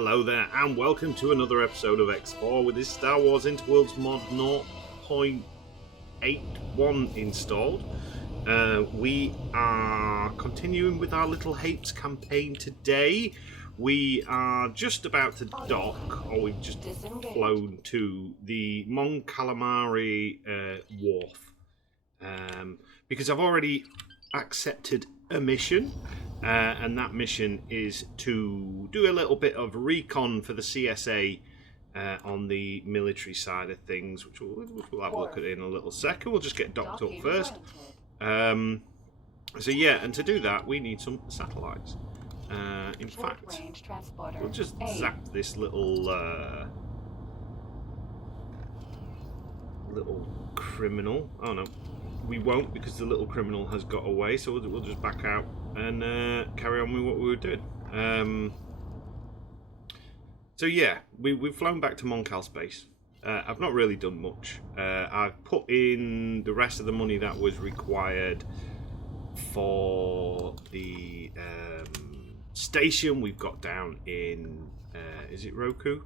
Hello there, and welcome to another episode of X4 with this Star Wars Interworlds mod 0.81 installed. We are continuing with our little Hapes campaign today. We are just about to dock, or we've just flown to the Mon Calamari wharf. Because I've already accepted a mission. And that mission is to do a little bit of recon for the CSA on the military side of things, which we'll have a look at in a little second. We'll just get docked up first. So yeah, and to do that, we need some satellites. In fact, we'll just zap this little criminal. Oh no, we won't, because the little criminal has got away. So we'll just back out and carry on with what we were doing. So yeah, we've flown back to Mon Cal space. I've not really done much. I've put in the rest of the money that was required for the station we've got down in, is it Roku?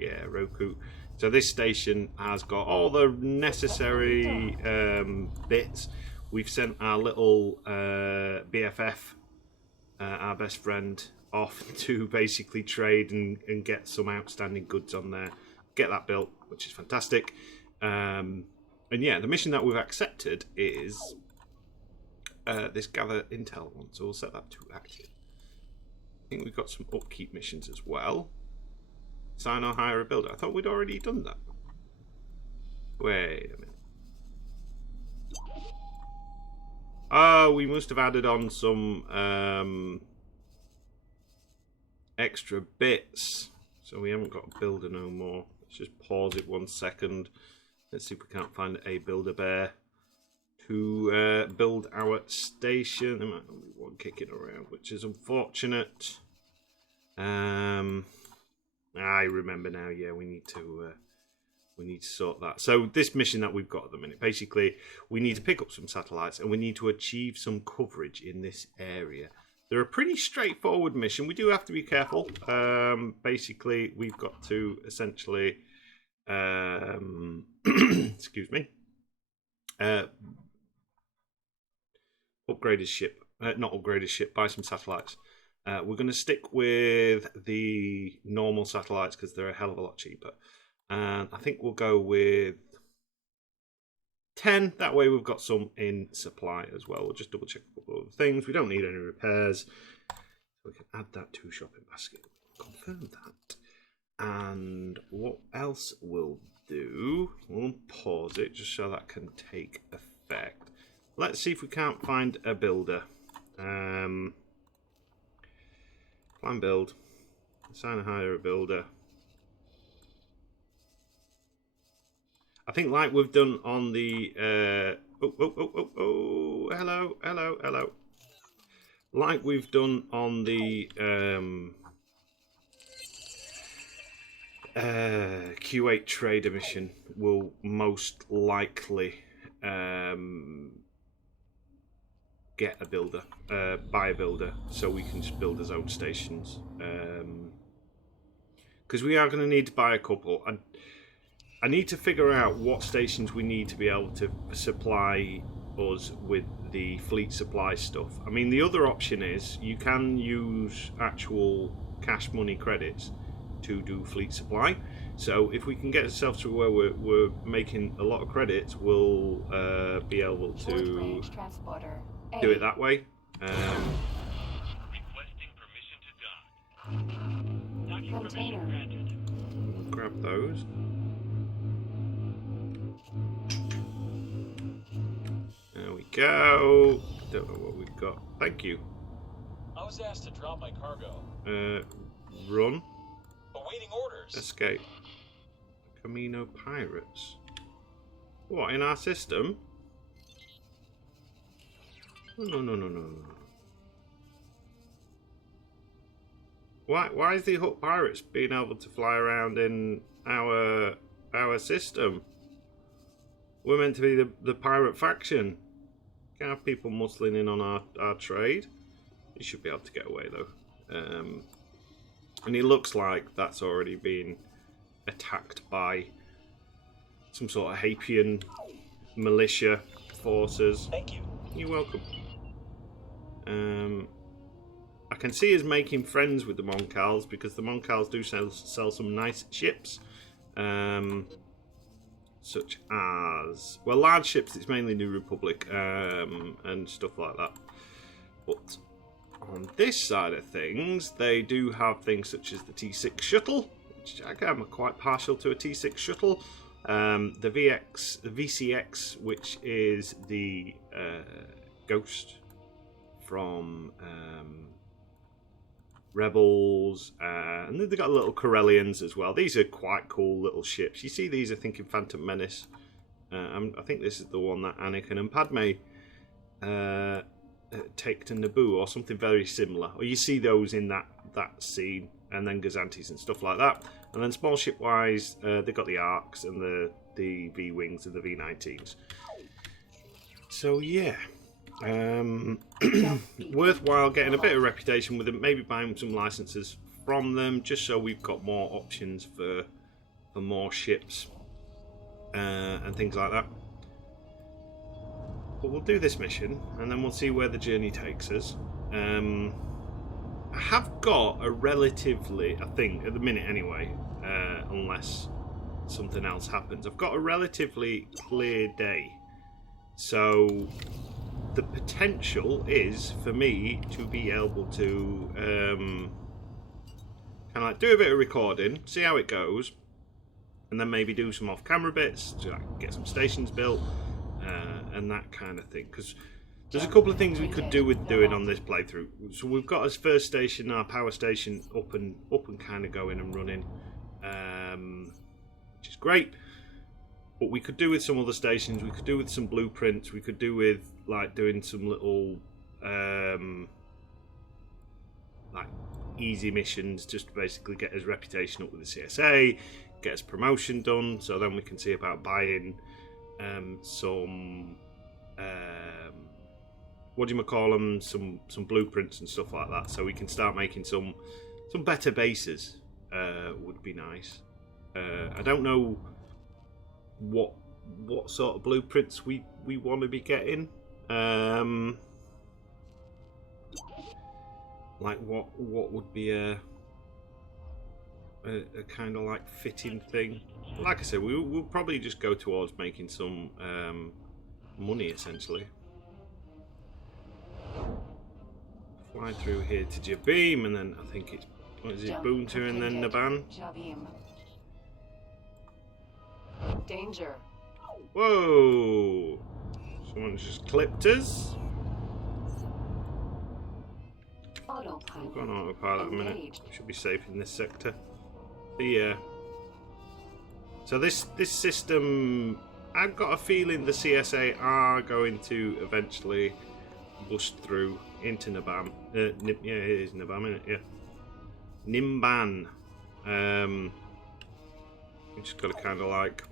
Yeah, Roku. So this station has got all the necessary bits. We've sent our little BFF, our best friend, off to basically trade and get some outstanding goods on there. Get that built, which is fantastic. And yeah, the mission that we've accepted is this gather intel one. So we'll set that to active. I think we've got some upkeep missions as well. Sign or hire a builder. I thought we'd already done that. Wait a minute. Oh, we must have added on some extra bits. So we haven't got a builder no more. Let's just pause it 1 second. Let's see if we can't find a builder bear to build our station. There might not be one kicking around, which is unfortunate. I remember now. Yeah, we need to sort that. So this mission that we've got at the minute, basically, we need to pick up some satellites and we need to achieve some coverage in this area. They're a pretty straightforward mission. We do have to be careful. Basically, we've got to essentially, excuse me, upgrade his ship. Not upgrade his ship, buy some satellites. We're going to stick with the normal satellites because they're a hell of a lot cheaper. And I think we'll go with 10. That way we've got some in supply as well. We'll just double check a couple of things. We don't need any repairs. We can add that to shopping basket. Confirm that. And what else we'll do, we'll pause it just so that can take effect. Let's see if we can't find a builder. Plan build. Assign and hire a builder. I think like we've done on the hello. Like we've done on the Q8 trader mission, we'll most likely get a builder, buy a builder, so we can just build his own stations. Because we are going to need to buy a couple. I need to figure out what stations we need to be able to supply us with the fleet supply stuff. I mean, the other option is you can use actual cash money credits to do fleet supply. So if we can get ourselves to where we're making a lot of credits, we'll be able to do it that way. Requesting permission to dock. Docking permission granted. Grab those. There we go. Don't know what we've got. Thank you. I was asked to drop my cargo. Run. Awaiting orders. Escape. Camino Pirates. What, in our system? No. Why is the Hook Pirates being able to fly around in our system? We're meant to be the pirate faction. Can't have people muscling in on our trade. You should be able to get away though. And it looks like that's already been attacked by some sort of Hapian militia forces. Thank you. You're welcome. I can see us making friends with the Moncals because the Moncals do sell some nice ships. Such as, well, large ships, it's mainly New Republic and stuff like that. But on this side of things, they do have things such as the T6 shuttle, which I'm quite partial to a T6 shuttle. The VCX, which is the Ghost from Rebels, and they've got little Corellians as well. These are quite cool little ships. You see these, I think, in Phantom Menace. I think this is the one that Anakin and Padme take to Naboo, or something very similar. Or you see those in that scene, and then Gazantes and stuff like that. And then small ship wise, they've got the Arcs and the V-Wings and the V-19s. So yeah. Worthwhile getting a bit of reputation with them, maybe buying some licenses from them, just so we've got more options for more ships and things like that. But we'll do this mission and then we'll see where the journey takes us. I have got a relatively, I think at the minute anyway, unless something else happens, I've got a relatively clear day, so the potential is for me to be able to kind of like do a bit of recording, see how it goes, and then maybe do some off-camera bits to like get some stations built and that kind of thing. Because there's a couple of things we could do with doing on this playthrough. So we've got our first station, our power station, up and kind of going and running, which is great. But we could do with some other stations, we could do with some blueprints, we could do with like doing some little like easy missions just to basically get his reputation up with the CSA, get his promotion done, so then we can see about buying some what do you call them, some blueprints and stuff like that, so we can start making some better bases. Would be nice. I don't know what sort of blueprints we want to be getting, like what would be a kind of like fitting thing. Like I said, we'll probably just go towards making some money essentially. Fly through here to Jabim, and then I think it's, what is it, Boonta and then Naban. Danger. Whoa! Someone just clipped us. Autopilot. We've got an autopilot a minute. We should be safe in this sector. But yeah. So this system, I've got a feeling the CSA are going to eventually bust through into Nabam. Yeah, it is Nabam, isn't it? Yeah. Nimban. We just got to kind of like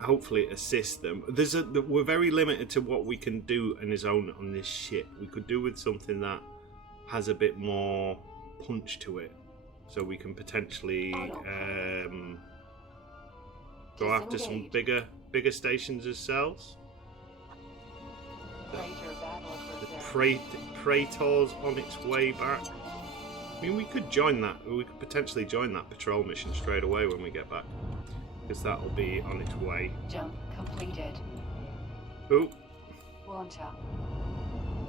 hopefully assist them. We're very limited to what we can do on his own on this ship. We could do with something that has a bit more punch to it, so we can potentially go after some bigger stations ourselves. The Praetor's on its way back. I mean, we could join that. We could potentially join that patrol mission straight away when we get back, because that will be on its way. Jump completed. Ooh. Launch up.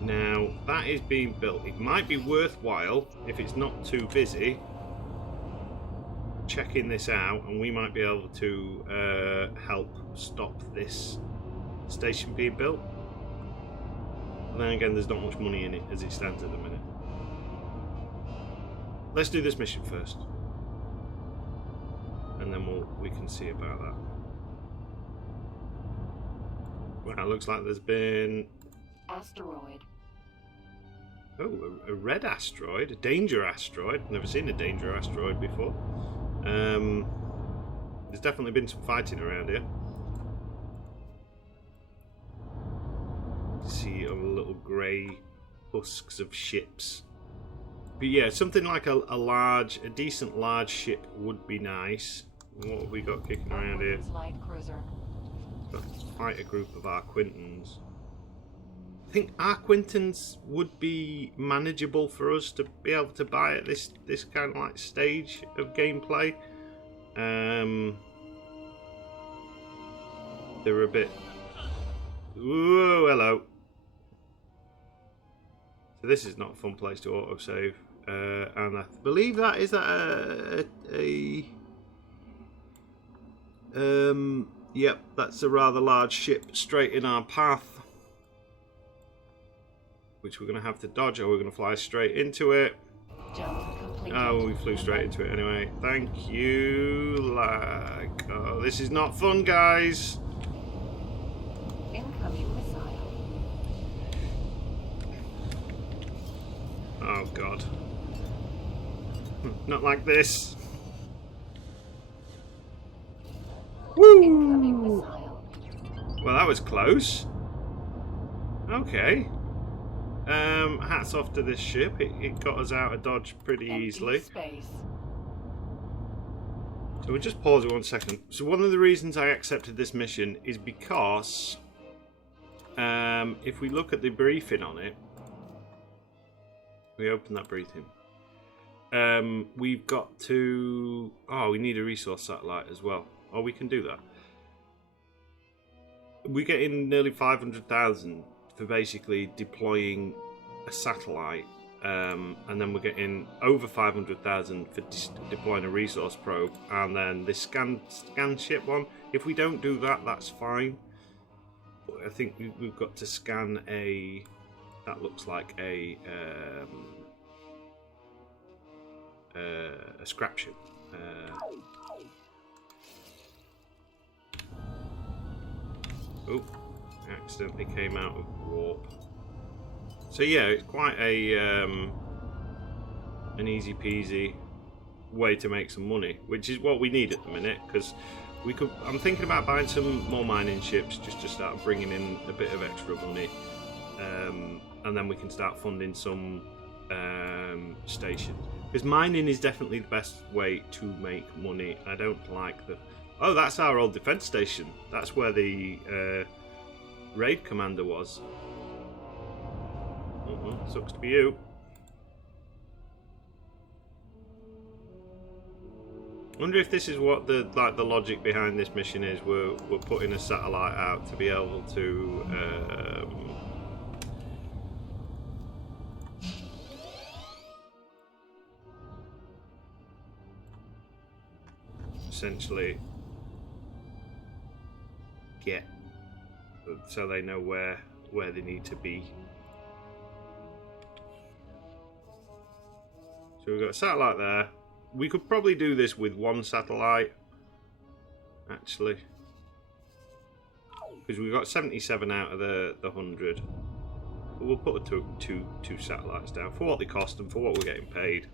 Now that is being built. It might be worthwhile, if it's not too busy, checking this out, and we might be able to help stop this station being built. But then again, there's not much money in it as it stands at the minute. Let's do this mission first, and then we can see about that. Well, it looks like there's been Asteroid. Oh, a red asteroid, a danger asteroid. Never seen a danger asteroid before. There's definitely been some fighting around here. See all the little grey husks of ships But yeah, something like a decent large ship would be nice. What have we got kicking around here? Light cruiser. Got quite a group of Arquintans. I think Arquintans would be manageable for us to be able to buy at this kind of like stage of gameplay. They're a bit. Whoa, hello. So this is not a fun place to autosave, and I believe that is yep, that's a rather large ship straight in our path, which we're going to have to dodge, or we're going to fly straight into it. Jump completed. Oh, we flew straight into it anyway. Thank you, lag. Oh, this is not fun, guys. Incoming missile. Oh god. Not like this. Incoming Woo! missile. Well, that was close. Okay. Hats off to this ship. It got us out of dodge pretty Empty easily. space. So we'll just pause it 1 second. So one of the reasons I accepted this mission is because if we look at the briefing on it, we open that briefing. We've got to. Oh, we need a resource satellite as well. Oh, we can do that. We're getting nearly 500,000 for basically deploying a satellite, and then we're getting over 500,000 for deploying a resource probe, and then this scan ship one. If we don't do that, that's fine. But I think we've got to scan a. That looks like a scrap ship. Oh, accidentally came out of warp. So yeah, it's quite a an easy peasy way to make some money, which is what we need at the minute. Because we could. I'm thinking about buying some more mining ships just to start bringing in a bit of extra money. And then we can start funding some stations. Because mining is definitely the best way to make money. I don't like the... Oh, that's our old defense station. That's where the raid commander was. Sucks to be you. Wonder if this is what the logic behind this mission is. We're putting a satellite out to be able to essentially get, so they know where they need to be. So we've got a satellite there. We could probably do this with one satellite, actually, because we've got 77 out of the 100. But we'll put the two satellites down for what they cost and for what we're getting paid.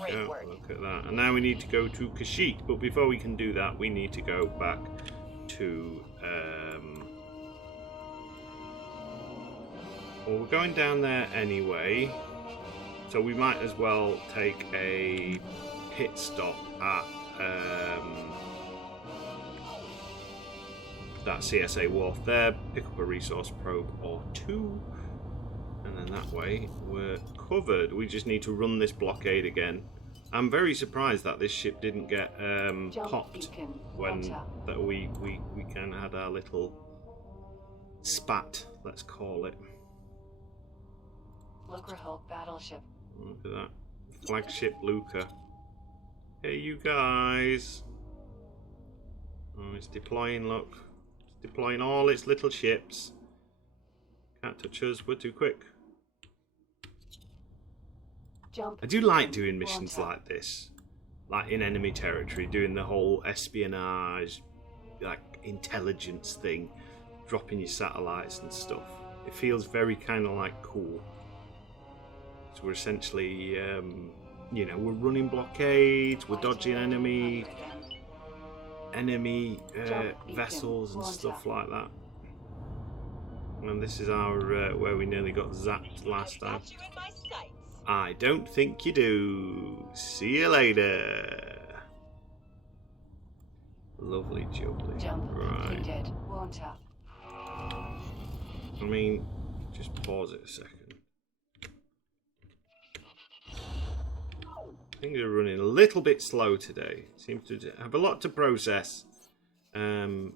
Great Yeah, work. look at that. And now we need to go to Kashyyyk, but before we can do that, we need to go back to. Well, we're going down there anyway, so we might as well take a pit stop at that CSA wharf there, pick up a resource probe or two, and then that way we're covered. We just need to run this blockade again. I'm very surprised that this ship didn't get popped when that we kind of had our little spat, let's call it. Lucrehulk battleship. Look at that. Flagship Luca. Hey, you guys. Oh, it's deploying, look. It's deploying all its little ships. Can't touch us, we're too quick. Jump I do like doing missions like this. Like in enemy territory, doing the whole espionage, like intelligence thing. Dropping your satellites and stuff. It feels very kind of like cool. So we're essentially, you know, we're running blockades, we're dodging enemy. enemy Jump beacon vessels and launched stuff up. like that. And this is our where we nearly got zapped last time. Got you in my sights. I don't think you do. See you later. Lovely jubbly. Jump Right. completed. Launch up. I mean, just pause it a second. Things are running a little bit slow today. Seems to have a lot to process. Because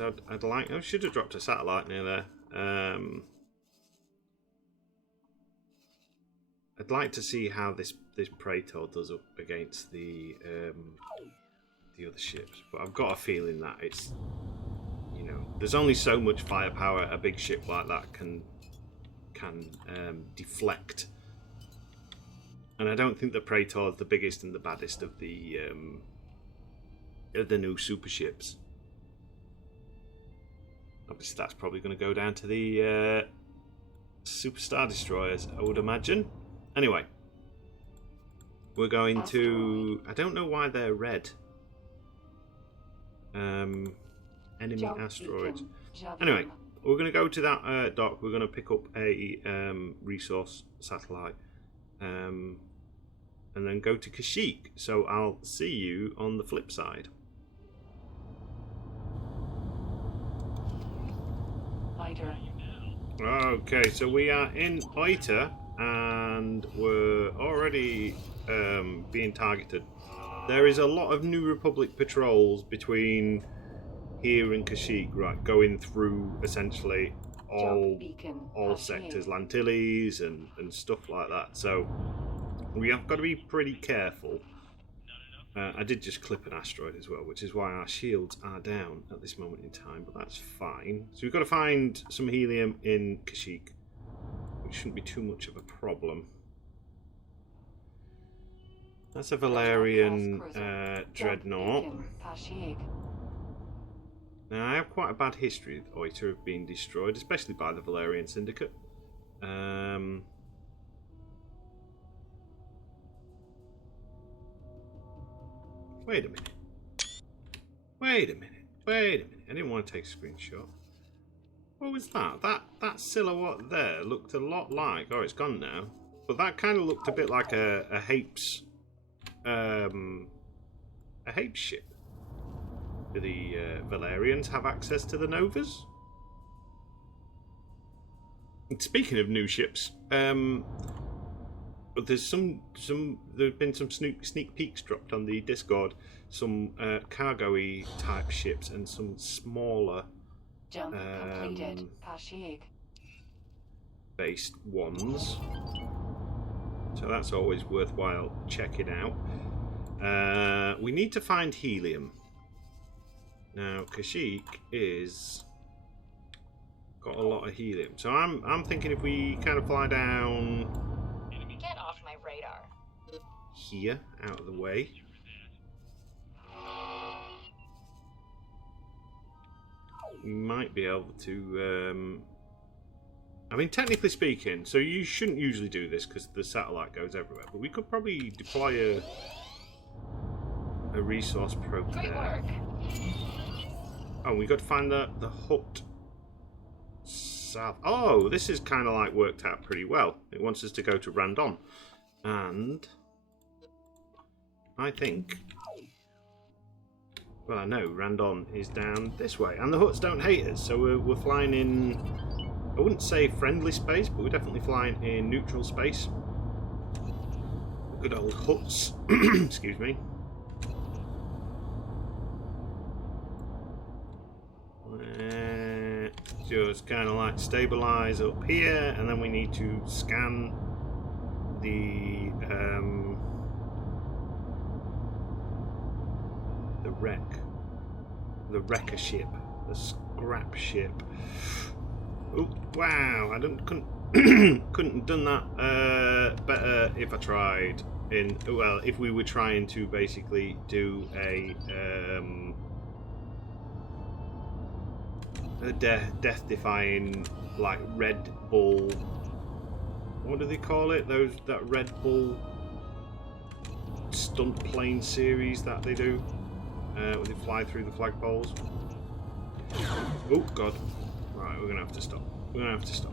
I'd like... I should have dropped a satellite near there. I'd like to see how this Praetor does up against the other ships. But I've got a feeling that it's... You know, there's only so much firepower a big ship like that can deflect. And I don't think the Praetor is the biggest and the baddest of the new super ships. Obviously, that's probably going to go down to the Super Star Destroyers, I would imagine. Anyway, we're going to... I don't know why they're red. Enemy Jump asteroids. beacon. Jump Anyway, in. we're going to go to that dock. We're going to pick up a resource satellite. And then go to Kashyyyk. So I'll see you on the flip side. Lighter. Okay, so we are in Oita and we're already being targeted. There is a lot of New Republic patrols between here and Kashyyyk, right, going through essentially all sectors, Lantilles and stuff like that. So we have got to be pretty careful. I did just clip an asteroid as well, which is why our shields are down at this moment in time, but that's fine. So we've got to find some helium in Kashyyyk, which shouldn't be too much of a problem. That's a Valerian dreadnought. Now, I have quite a bad history with Oita of being destroyed, especially by the Valerian Syndicate. Wait a minute. Wait a minute. Wait a minute. I didn't want to take a screenshot. What was that? That silhouette there looked a lot like... Oh, it's gone now. But that kind of looked a bit like a Hapes... a Hapes ship. Do the Valerians have access to the Novas? And speaking of new ships, there's there's been some sneak peeks dropped on the Discord. Some cargo-y type ships and some smaller completed. Kashyyyk. based ones. So that's always worthwhile checking out. We need to find helium. Now Kashyyyk is got a lot of helium. So I'm thinking if we kind of fly down Get off my radar. here, out of the way. We might be able to I mean, technically speaking, so you shouldn't usually do this because the satellite goes everywhere, but we could probably deploy a resource probe Great there. work. Oh, we got to find the hut south. Oh, this is kind of like worked out pretty well. It wants us to go to Randon, and I think, well, I know Randon is down this way, and the huts don't hate us, so we're flying in. I wouldn't say friendly space, but we're definitely flying in neutral space. Good old huts. Excuse me. Just kind of like stabilize up here, and then we need to scan the wrecker ship, the scrap ship. Oh wow! I couldn't have done that better if I tried. If we were trying to basically do a death-defying, like Red Bull. What do they call it? That Red Bull stunt plane series that they do, where they fly through the flagpoles. Oh god! Right, we're gonna have to stop. We're gonna have to stop.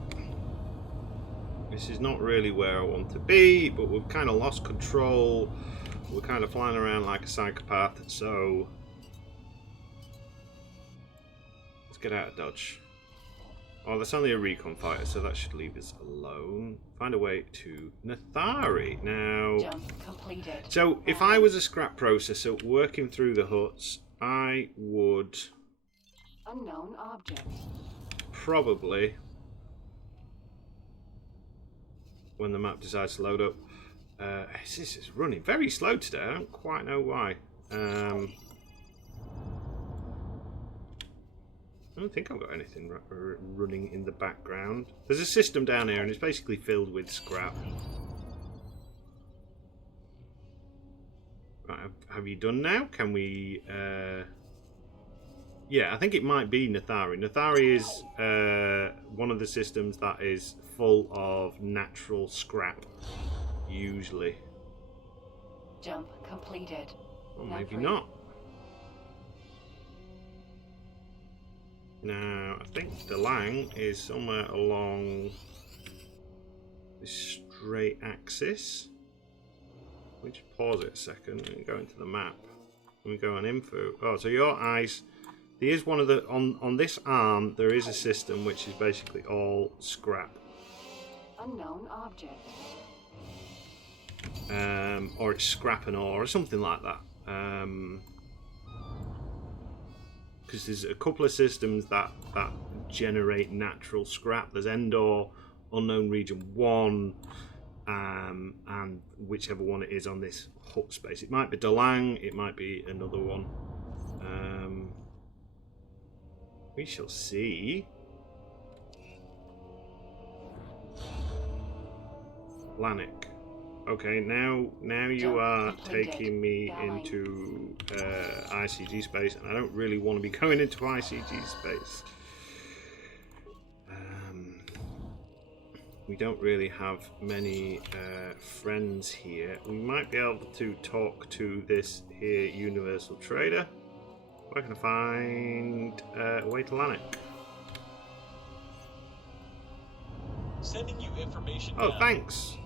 This is not really where I want to be, but we've kind of lost control. We're kind of flying around like a psychopath, so let's get out of Dodge. Oh, that's only a recon fighter, so that should leave us alone. Find a way to Nathari. Now, Jump completed. so if I was a scrap processor working through the huts, I would Unknown object. probably, when the map decides to load up, this is running very slow today. I don't quite know why. I don't think I've got anything running in the background. There's a system down here and it's basically filled with scrap. Right, have you done now? Can we... Yeah, I think it might be Nathari. Nathari is one of the systems that is full of natural scrap, usually. Jump completed. Or maybe not. Now, I think Delang is somewhere along this straight axis. Let me just pause it a second and go into the map. Let me go on info. Oh, so your eyes. There is one of the on this arm. There is a system which is basically all scrap. Unknown object. Or it's scrap and ore or something like that. Because there's a couple of systems that generate natural scrap. There's Endor, Unknown Region 1, and whichever one it is on this hut space. It might be Delang, it might be another one. We shall see. Lanik. Okay, now you are taking me into ICG space, and I don't really want to be going into ICG space. We don't really have many friends here. We might be able to talk to this here Universal Trader. Where can I find a way to Lanik? Sending you information. Oh, now. thanks.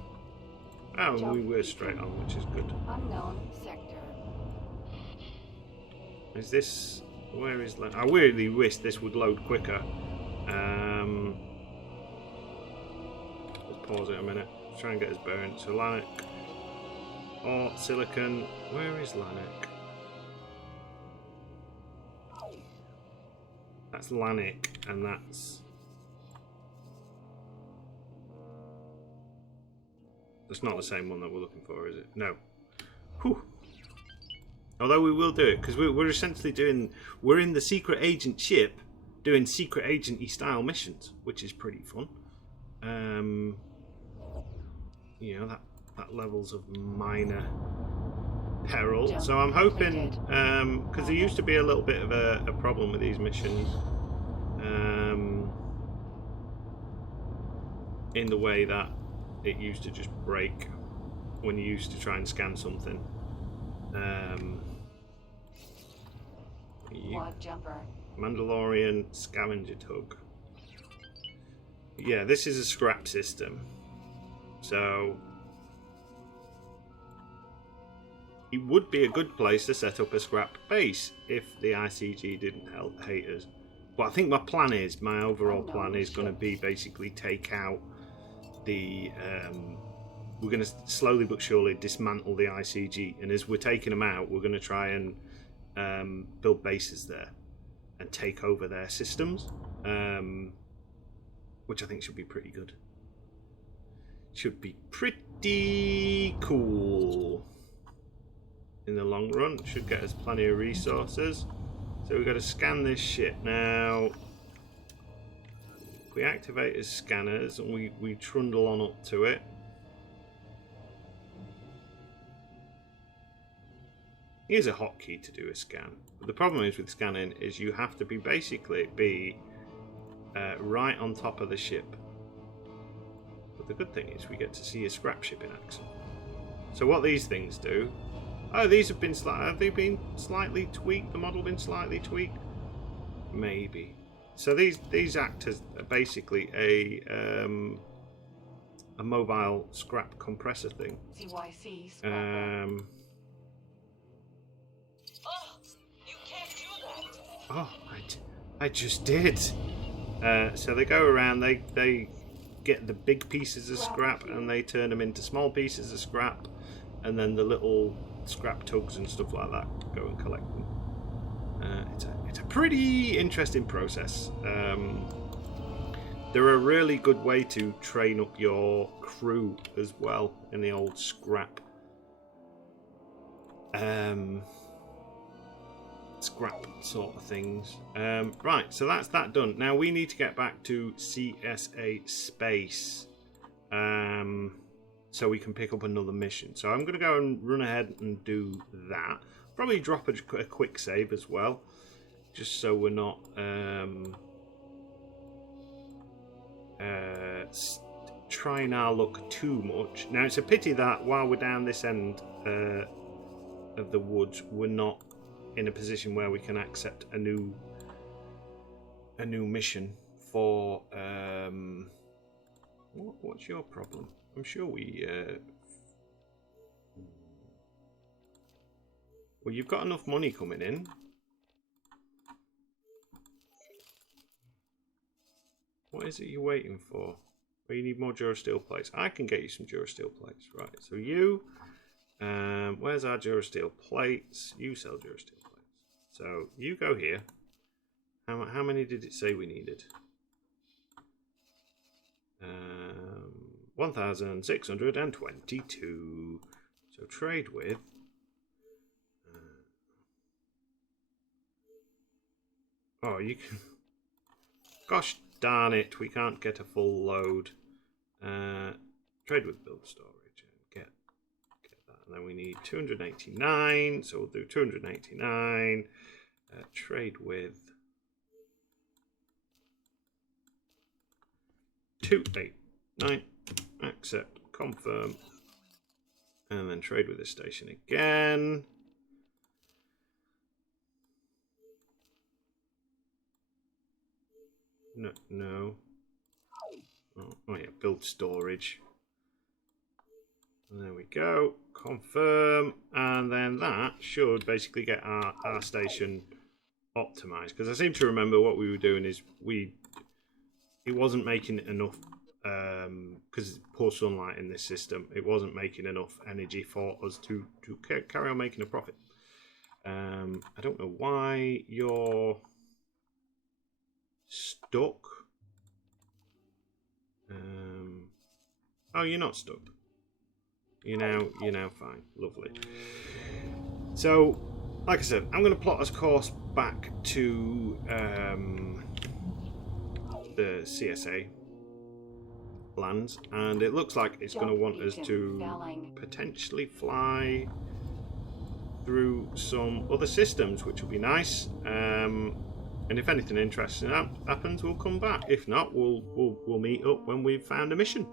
Oh, we were straight on, which is good. Unknown sector. Is this... Where is... I really wish this would load quicker. Let's pause it a minute. Let's try and get his bearings. So Lanik. Or Silicon. Where is Lanik? That's Lanik, and that's... That's not the same one that we're looking for, is it? No. Whew. Although we will do it, because we're essentially doing... We're in the secret agent ship, doing secret agent-y style missions, which is pretty fun. You know, that levels of minor peril. So I'm hoping... Because there used to be a little bit of a problem with these missions. In the way that it used to just break when you used to try and scan something. Quad jumper. Mandalorian scavenger tug. Yeah, this is a scrap system. So it would be a good place to set up a scrap base if the ICG didn't hate us. But I think my plan is, my overall plan is going to be basically take out the we're going to slowly but surely dismantle the ICG, and as we're taking them out, we're going to try and build bases there and take over their systems, which I think should be pretty good. Should be pretty cool in the long run. Should get us plenty of resources. So we've got to scan this shit now. We activate his scanners and we trundle on up to it. Here's a hotkey to do a scan. But the problem is with scanning is you have to be right on top of the ship. But the good thing is we get to see a scrap ship in action. So what these things do Oh, these have been have they been slightly tweaked? The model been slightly tweaked? Maybe. So these act as basically a mobile scrap compressor thing. CYC scrapper. Oh, you can't do that. Oh, I just did. So they go around, they get the big pieces of scrap and they turn them into small pieces of scrap, and then the little scrap tugs and stuff like that go and collect them. It's a pretty interesting process. They're a really good way to train up your crew as well in the old scrap sort of things. Right, so that's that done. Now we need to get back to CSA space so we can pick up another mission. So I'm going to go and run ahead and do that. Probably drop a quick save as well, just so we're not trying our luck too much. Now it's a pity that while we're down this end of the woods, we're not in a position where we can accept a new mission for what's your problem? I'm sure we well, you've got enough money coming in. What is it you're waiting for? Well, you need more Durasteel plates. I can get you some Durasteel plates. Right, so you where's our Durasteel plates? You sell Durasteel plates. So you go here. How many did it say we needed? 1,622. So trade with. Oh, you can. Gosh darn it! We can't get a full load. Trade with build storage and get that. And then we need 289. So we'll do 289. Trade with 289. Accept, confirm, and then trade with this station again. No. Oh yeah, build storage. And there we go. Confirm, and then that should basically get our station optimized. Because I seem to remember what we were doing is it wasn't making enough because poor sunlight in this system. It wasn't making enough energy for us to carry on making a profit. I don't know why you're stuck. Oh, you're not stuck. You're now fine. Lovely. So, like I said, I'm going to plot us course back to the CSA lands, and it looks like it's going to want us to potentially fly through some other systems, which will be nice. And if anything interesting happens, we'll come back. If not, we'll meet up when we've found a mission.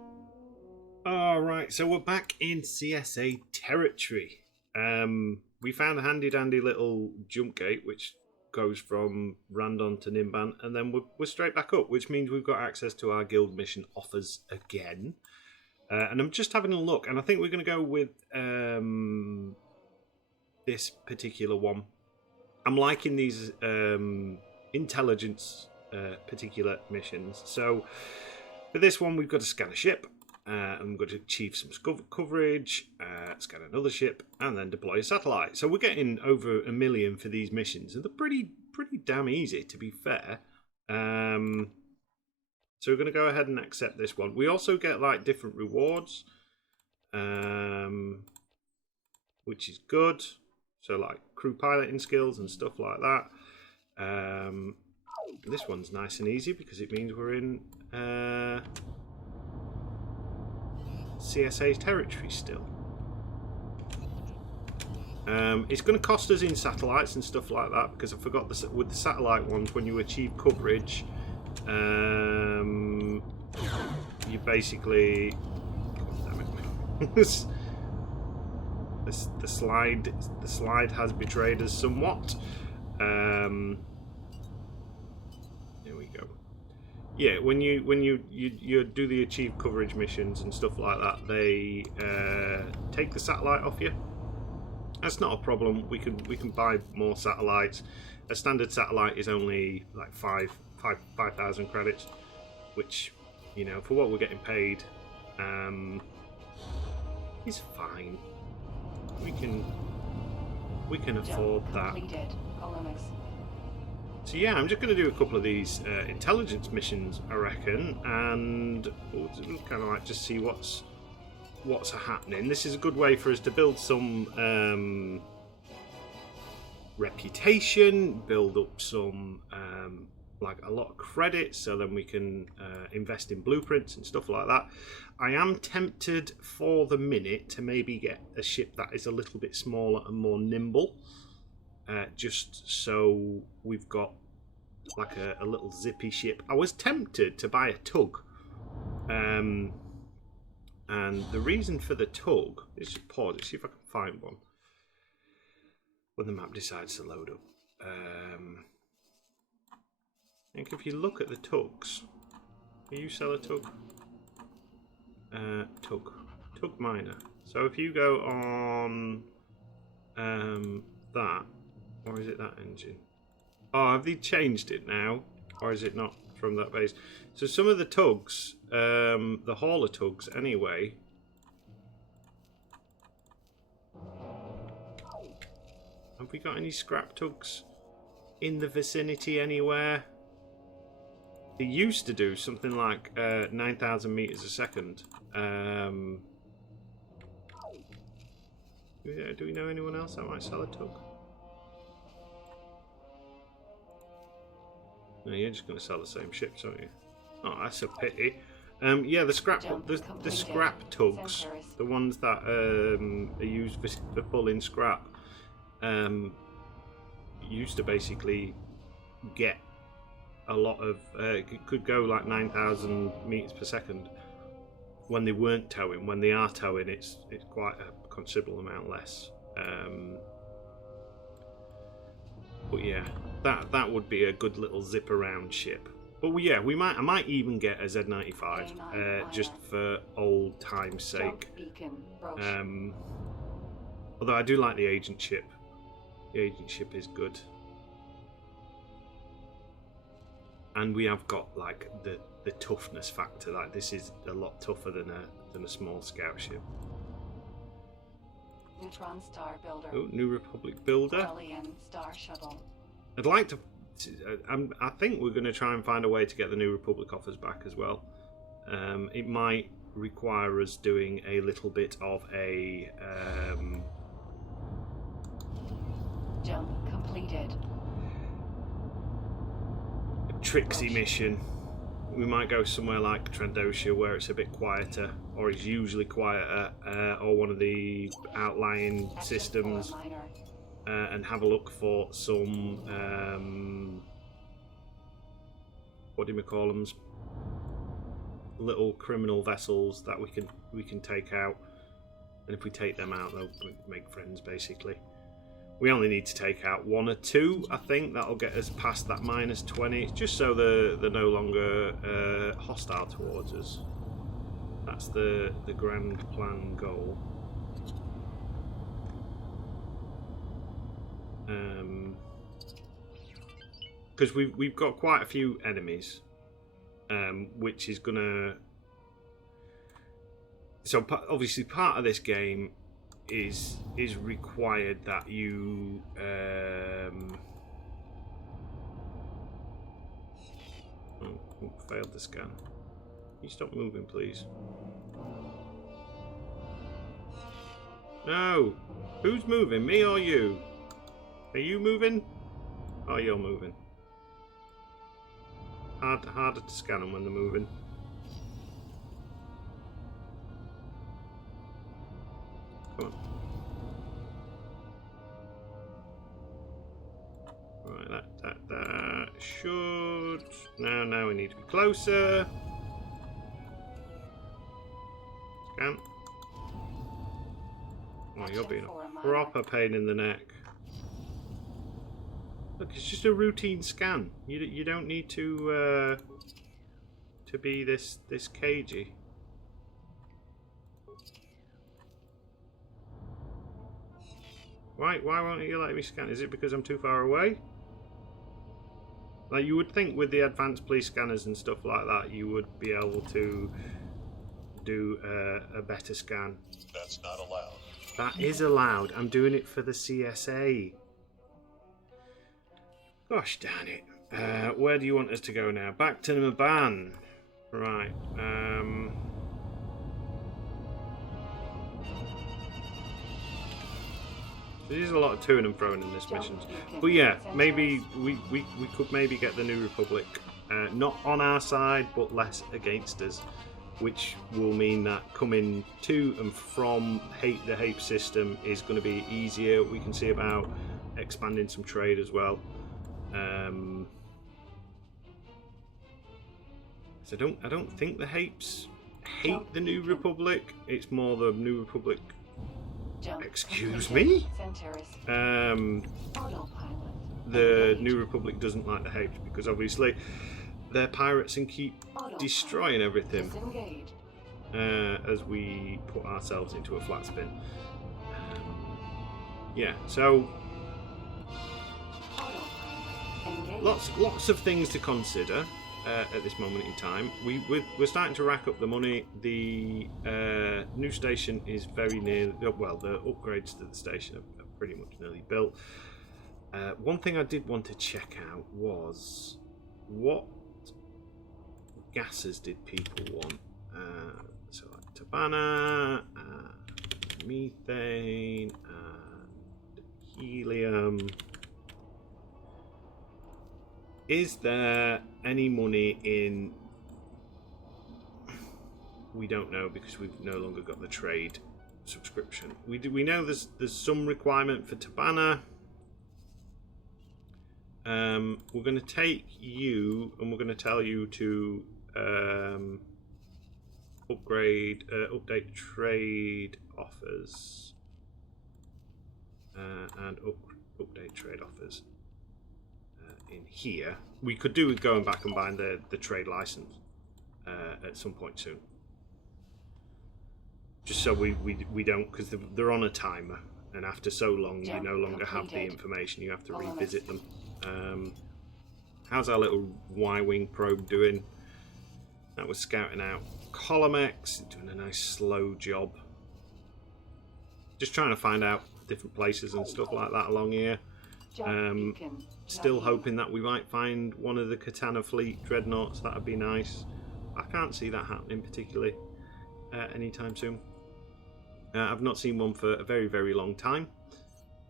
All right, so we're back in CSA territory. We found a handy dandy little jump gate which goes from Randon to Nimban, and then we're straight back up, which means we've got access to our guild mission offers again. And I'm just having a look, and I think we're going to go with this particular one. I'm liking these intelligence particular missions. So for this one, we've got to scan a ship, and we've got to achieve some coverage, scan another ship, and then deploy a satellite. So we're getting over 1 million for these missions, and they're pretty damn easy, to be fair. So we're going to go ahead and accept this one. We also get like different rewards, which is good. So like crew piloting skills and stuff like that. This one's nice and easy because it means we're in CSA territory still. It's going to cost us in satellites and stuff like that, because I forgot with the satellite ones, when you achieve coverage, you basically... the slide has betrayed us somewhat. Here we go. Yeah, when you do the achieve coverage missions and stuff like that, they take the satellite off you. That's not a problem. We can buy more satellites. A standard satellite is only like 5,000 credits, which, you know, for what we're getting paid, is fine. We can afford that. So yeah, I'm just going to do a couple of these intelligence missions, I reckon, and we'll kind of like just see what's happening. This is a good way for us to build some reputation, build up some like a lot of credit, so then we can invest in blueprints and stuff like that. I am tempted for the minute to maybe get a ship that is a little bit smaller and more nimble, just so we've got like a little zippy ship. I was tempted to buy a tug, and the reason for the tug, let's just pause it, see if I can find one when the map decides to load up. I think if you look at the tugs, can you sell a tug? Tug miner. So if you go on that, or is it that engine? Oh, have they changed it now? Or is it not from that base? So some of the tugs, the hauler tugs anyway, have we got any scrap tugs in the vicinity anywhere? They used to do something like 9,000 meters a second. Do we know anyone else that might sell a tug? No, you're just going to sell the same ships, aren't you? Oh, that's a pity. Yeah, the scrap tugs, the ones that are used for pulling scrap, used to basically get a lot of it could go like 9,000 meters per second when they weren't towing. When they are towing, it's quite a considerable amount less. But yeah, that would be a good little zip around ship. But yeah, I might even get a Z95 just for old time's sake. Although I do like the agent ship. The agent ship is good. And we have got like the toughness factor. Like this is a lot tougher than a small scout ship. Neutron Star Builder. Oh, New Republic Builder. Alien Star Shuttle. I'd like to. I think we're going to try and find a way to get the New Republic offers back as well. It might require us doing a little bit of a Jump completed. Trixie mission. We might go somewhere like Trandosha where it's a bit quieter, or it's usually quieter, or one of the outlying systems, and have a look for some what do you call them? Little criminal vessels that we can take out, and if we take them out, they'll make friends basically. We only need to take out 1 or 2, I think. That'll get us past that -20, just so they're no longer hostile towards us. That's the grand plan goal. Because we've got quite a few enemies, which is gonna. So obviously part of this game is required that you failed the scan. Can you stop moving, please? No! Who's moving? Me or you? Are you moving? Oh, you're moving. Harder to scan them when they're moving. Come on. Right, that should... Now we need to be closer. Scan. Oh, you're being for a a minor. proper pain in the neck. Look, it's just a routine scan. You don't need to be this cagey. Why won't you let me scan? Is it because I'm too far away? Like, you would think with the advanced police scanners and stuff like that, you would be able to do a better scan. That's not allowed. That is allowed. I'm doing it for the CSA. Gosh darn it. Where do you want us to go now? Back to Maban. Right. There's a lot of toing and froing in this mission. But yeah, maybe we could maybe get the New Republic not on our side, but less against us, which will mean that coming to and from the Hapes system is going to be easier. We can see about expanding some trade as well. So I don't think the Hapes hate the New Republic. It's more the New Republic. Excuse me? The New Republic doesn't like the Hapes because obviously they're pirates and keep destroying everything as we put ourselves into a flat spin. Yeah, so lots of things to consider at this moment in time. We're starting to rack up the money. The new station is very near. Well, the upgrades to the station are pretty much nearly built. One thing I did want to check out was what gases did people want. So like Tabana, methane, and helium. Is there any money in... We don't know because we've no longer got the trade subscription. We know there's some requirement for Tabana. We're going to take you and we're going to tell you to update trade offers and update trade offers. In here, we could do with going back and buying the trade license at some point soon, just so we don't, because they're on a timer, and after so long you no longer have the information. You have to revisit them. How's our little Y-wing probe doing? That was scouting out Colomex, doing a nice slow job, just trying to find out different places and stuff like that along here. Still hoping that we might find one of the Katana fleet dreadnoughts. That would be nice. I can't see that happening particularly anytime soon. I've not seen one for a very, very long time.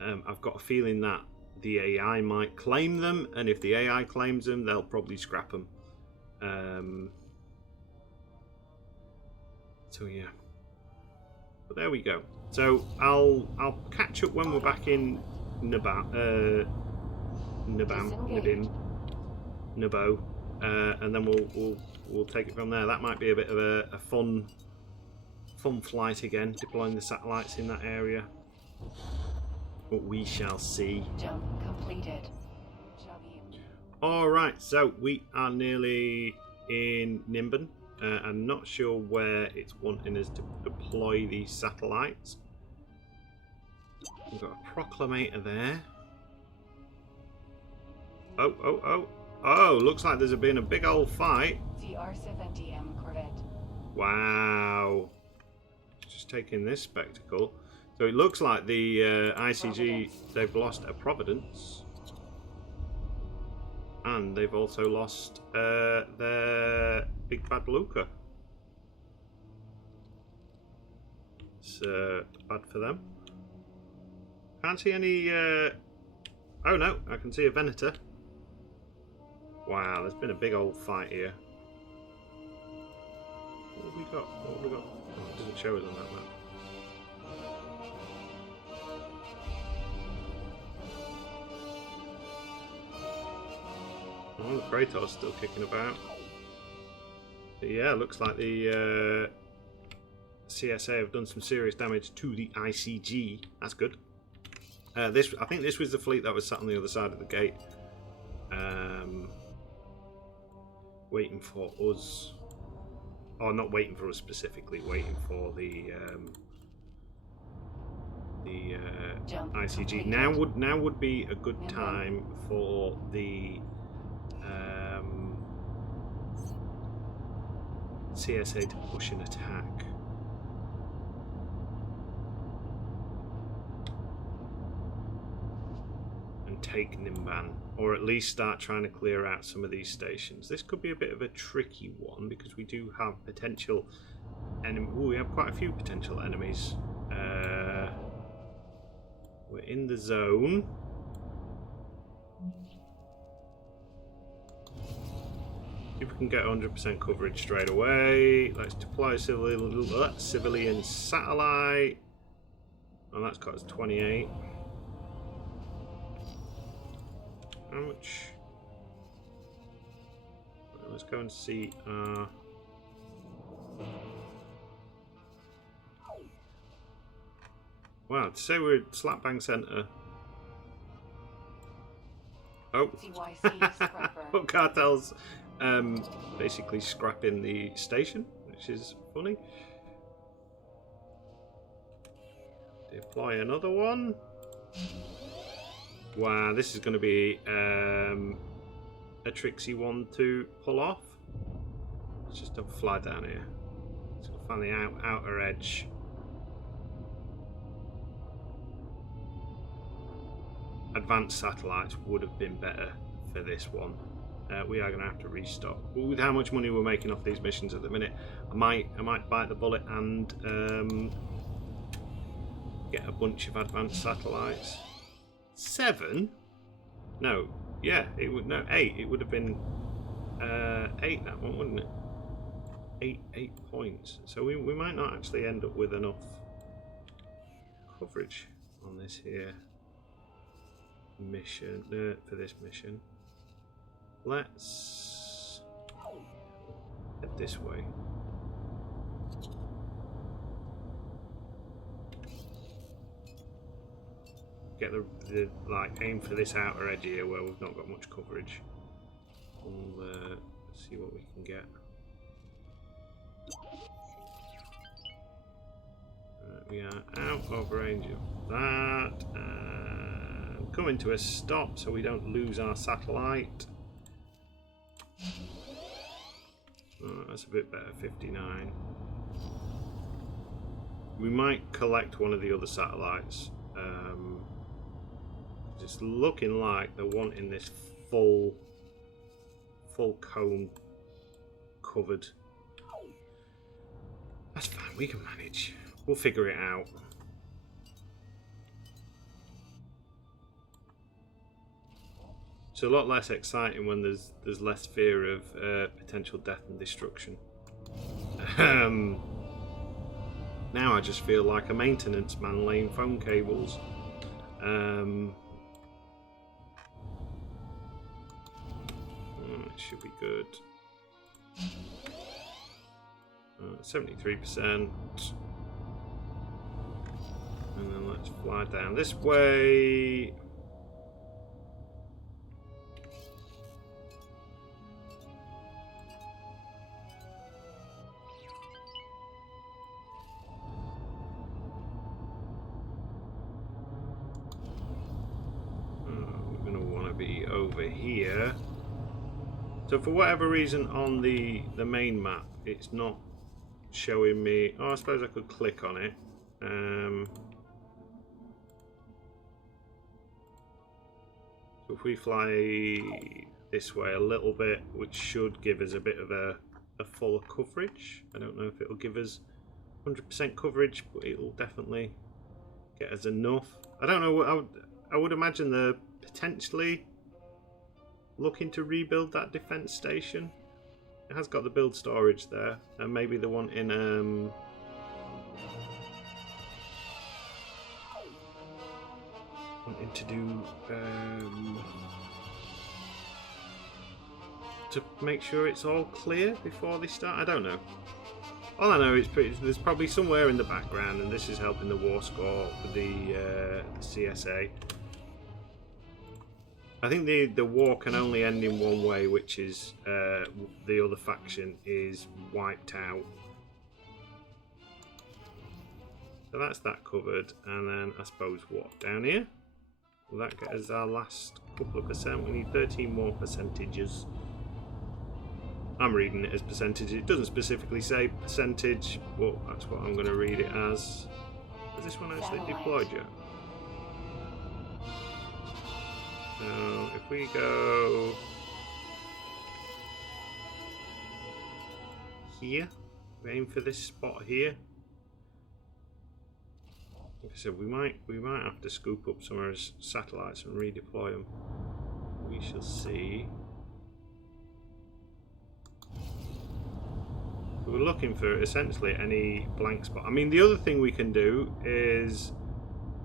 I've got a feeling that the AI might claim them, and if the AI claims them, they'll probably scrap them. So yeah. But there we go. So I'll catch up when we're back in Nabo, and then we'll take it from there. That might be a bit of a fun flight again, deploying the satellites in that area. But we shall see. Jump completed. All right, so we are nearly in Nimbin. I'm not sure where it's wanting us to deploy these satellites. We've got a proclamator there. Oh, looks like there's been a big old fight. CR-70M corvette. Wow. Just taking this spectacle. So it looks like the ICG, they've lost a Providence. And they've also lost their Big Bad Luca. It's bad for them. Can't see any... Oh no, I can see a Venator. Wow, there's been a big old fight here. What have we got? What have we got? Oh, it doesn't show us on that map. Oh, the Kratos still kicking about. But yeah, looks like the CSA have done some serious damage to the ICG. That's good. I think this was the fleet that was sat on the other side of the gate, waiting for us, or not waiting for us specifically, waiting for the ICG. Now would be a good time for the CSA to push an attack. And take Nimban, or at least start trying to clear out some of these stations. This could be a bit of a tricky one because we do have potential enemy. Ooh, we have quite a few potential enemies. We're in the zone. If we can get 100% coverage straight away, let's deploy a civilian satellite. Oh, that's got us 28. How much? Let's go and see. Wow, to say we're at slap bang centre. Oh, what cartels? Basically scrapping the station, which is funny. Deploy another one. Wow, this is going to be a tricksy one to pull off. Let's just don't fly down here. Let's go find the outer edge. Advanced satellites would have been better for this one. We are going to have to restock. With how much money we're making off these missions at the minute, I might bite the bullet and get a bunch of advanced satellites. 7? No, yeah, it would. No, 8. It would have been 8 that one, wouldn't it? 8 points. So we might not actually end up with enough coverage on this here mission for this mission. Let's head this way. Get the like aim for this outer edge here where we've not got much coverage. We'll see what we can get. We are out of range of that. Coming to a stop so we don't lose our satellite. Oh, that's a bit better, 59. We might collect one of the other satellites. It's looking like they're wanting this full cone covered. That's fine, we can manage. We'll figure it out. It's a lot less exciting when there's less fear of potential death and destruction. Now I just feel like a maintenance man laying phone cables. It should be good. 73%. And then let's fly down this way. We're going to want to be over here. So for whatever reason on the main map, it's not showing me. Oh, I suppose I could click on it. So if we fly this way a little bit, which should give us a bit of a fuller coverage. I don't know if it'll give us 100% coverage, but it'll definitely get us enough. I don't know. I would imagine they're potentially looking to rebuild that defense station. It has got the build storage there, and maybe the one in wanting to do to make sure it's all clear before they start. I don't know. All I know is there's probably somewhere in the background, and this is helping the war score for the CSA. I think the war can only end in one way, which is the other faction is wiped out. So that's that covered, and then I suppose what down here? Will that get us our last couple of percent? We need 13 more percentages. I'm reading it as percentage. It doesn't specifically say percentage, but that's what I'm going to read it as. Has this one actually deployed yet? So if we go here, we aim for this spot here. Like I said, we might have to scoop up some of our satellites and redeploy them. We shall see. We're looking for essentially any blank spot. I mean, the other thing we can do is,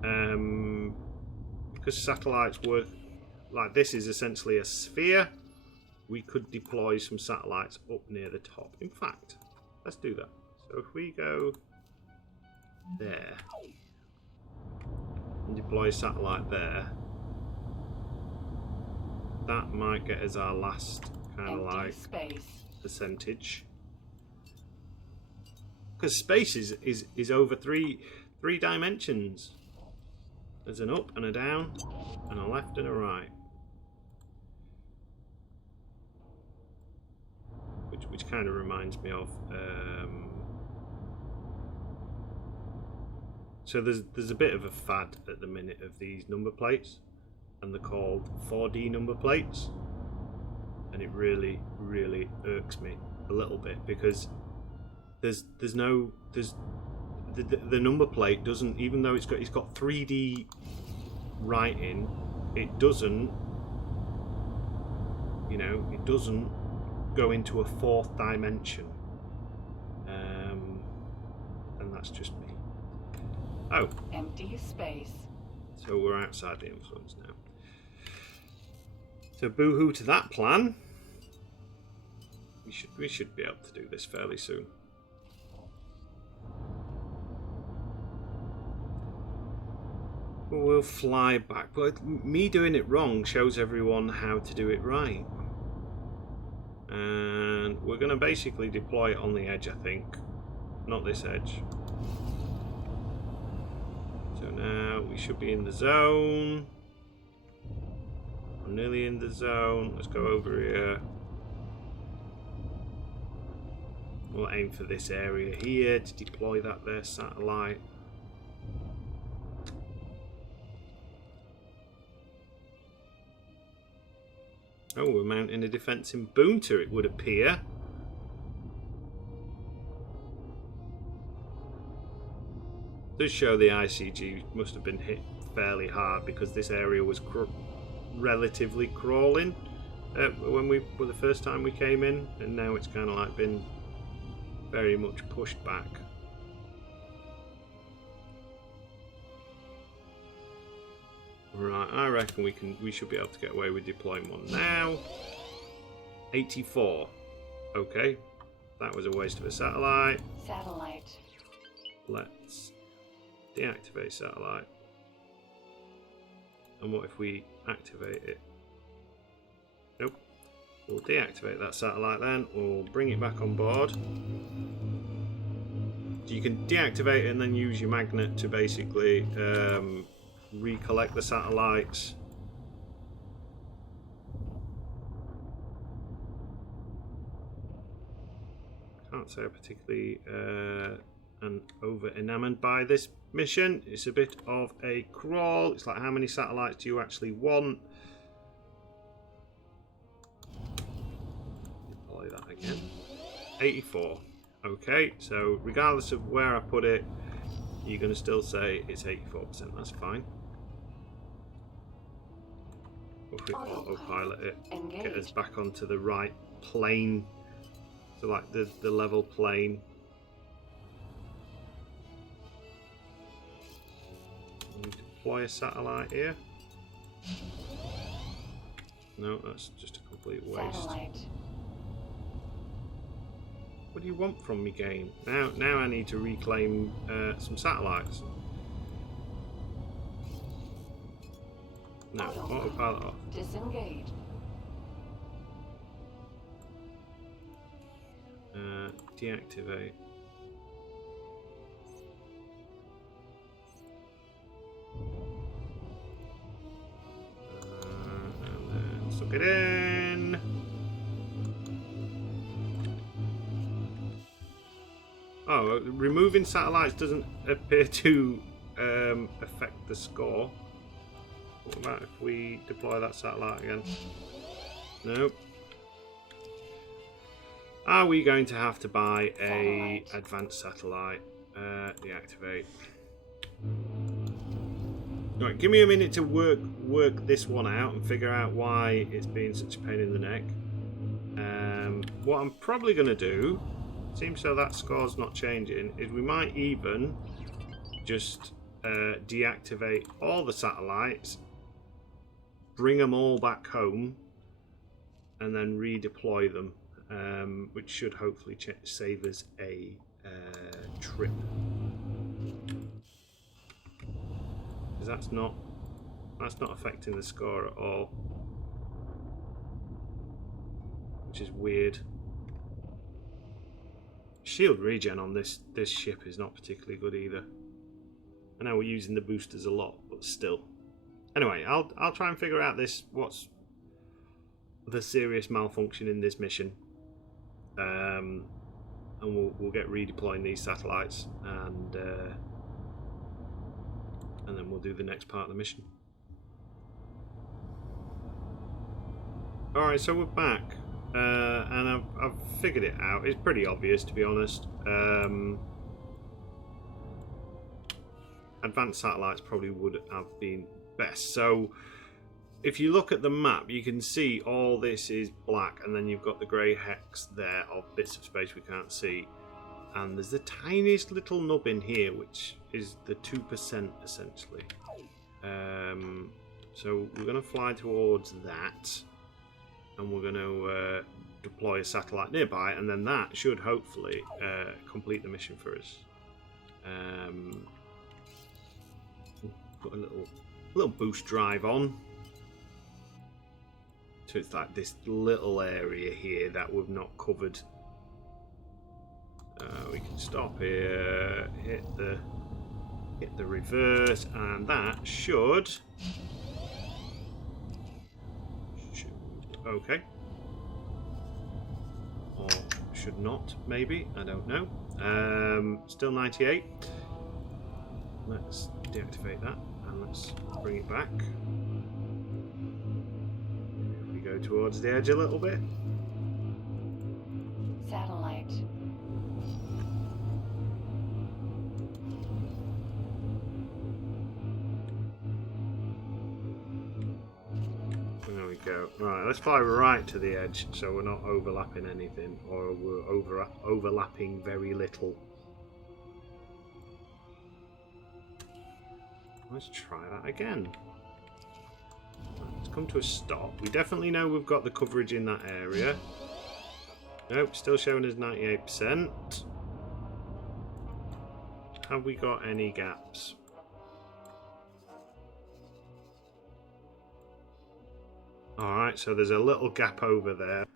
because satellites work like this is essentially a sphere, we could deploy some satellites up near the top. In fact, let's do that. So if we go there and deploy a satellite there, that might get us our last kind of like percentage. Because space is over three dimensions. There's an up and a down, and a left and a right. Which kind of reminds me of. So there's a bit of a fad at the minute of these number plates, and they're called 4D number plates, and it really irks me a little bit because the number plate doesn't, even though it's got 3D writing, it doesn't, you know, it doesn't go into a fourth dimension, and that's just me. Oh, Empty space. so we're outside the influence now. So boo-hoo to that plan. We should be able to do this fairly soon. We'll fly back, but me doing it wrong shows everyone how to do it right. And we're going to basically deploy it on the edge, I think. Not this edge. So now we should be in the zone. I'm nearly in the zone. Let's go over here. We'll aim for this area here to deploy that there satellite. Oh, we're mounting a defence in Boonta, it would appear. Does show the ICG must have been hit fairly hard because this area was relatively crawling when the first time we came in, and now it's kind of like been very much pushed back. Right, I reckon we should be able to get away with deploying one now. 84. Okay, that was a waste of a satellite. Satellite. Let's deactivate satellite. And what if we activate it? Nope. We'll deactivate that satellite then. We'll bring it back on board. So you can deactivate it and then use your magnet to basically recollect the satellites. Can't say I'm particularly over enamored by this mission. It's a bit of a crawl. It's like, how many satellites do you actually want? Deploy that again. 84. Okay, so regardless of where I put it, you're going to still say it's 84%. That's fine. If we autopilot it, get us back onto the right plane, so like the level plane. And deploy a satellite here. No, that's just a complete waste. Satellite. What do you want from me, game? Now I need to reclaim some satellites. No, autopilot off. Disengage. Deactivate. And then suck it in. Oh, removing satellites doesn't appear to affect the score. What about if we deploy that satellite again? Nope. Are we going to have to buy a advanced satellite? Deactivate. Right, give me a minute to work this one out and figure out why it's being such a pain in the neck. What I'm probably going to do, seems so that score's not changing, is we might even just deactivate all the satellites, bring them all back home, and then redeploy them. Which should hopefully save us a trip, because that's not affecting the score at all, which is weird. Shield regen on this ship is not particularly good either. I know we're using the boosters a lot, but still. Anyway, I'll try and figure out what's the serious malfunction in this mission. And we'll get redeploying these satellites, and then we'll do the next part of the mission. Alright, so we're back, and I've figured it out. It's pretty obvious, to be honest. Advanced satellites probably would have been best. So if you look at the map, you can see all this is black, and then you've got the grey hex there of bits of space we can't see. And there's the tiniest little nub in here, which is the 2% essentially. So we're going to fly towards that, and we're going to deploy a satellite nearby, and then that should hopefully complete the mission for us. Put a little boost drive on. So it's like this little area here that we've not covered. We can stop here, hit the reverse, and that should okay, or should not, maybe, I don't know. Still 98. Let's deactivate that and let's bring it back. Go towards the edge a little bit. Satellite. There we go. Right, let's fly right to the edge so we're not overlapping anything, or we're overlapping very little. Let's try that again. Let's come to a stop. We definitely know we've got the coverage in that area. Nope, still showing us 98%. Have we got any gaps? Alright, so there's a little gap over there.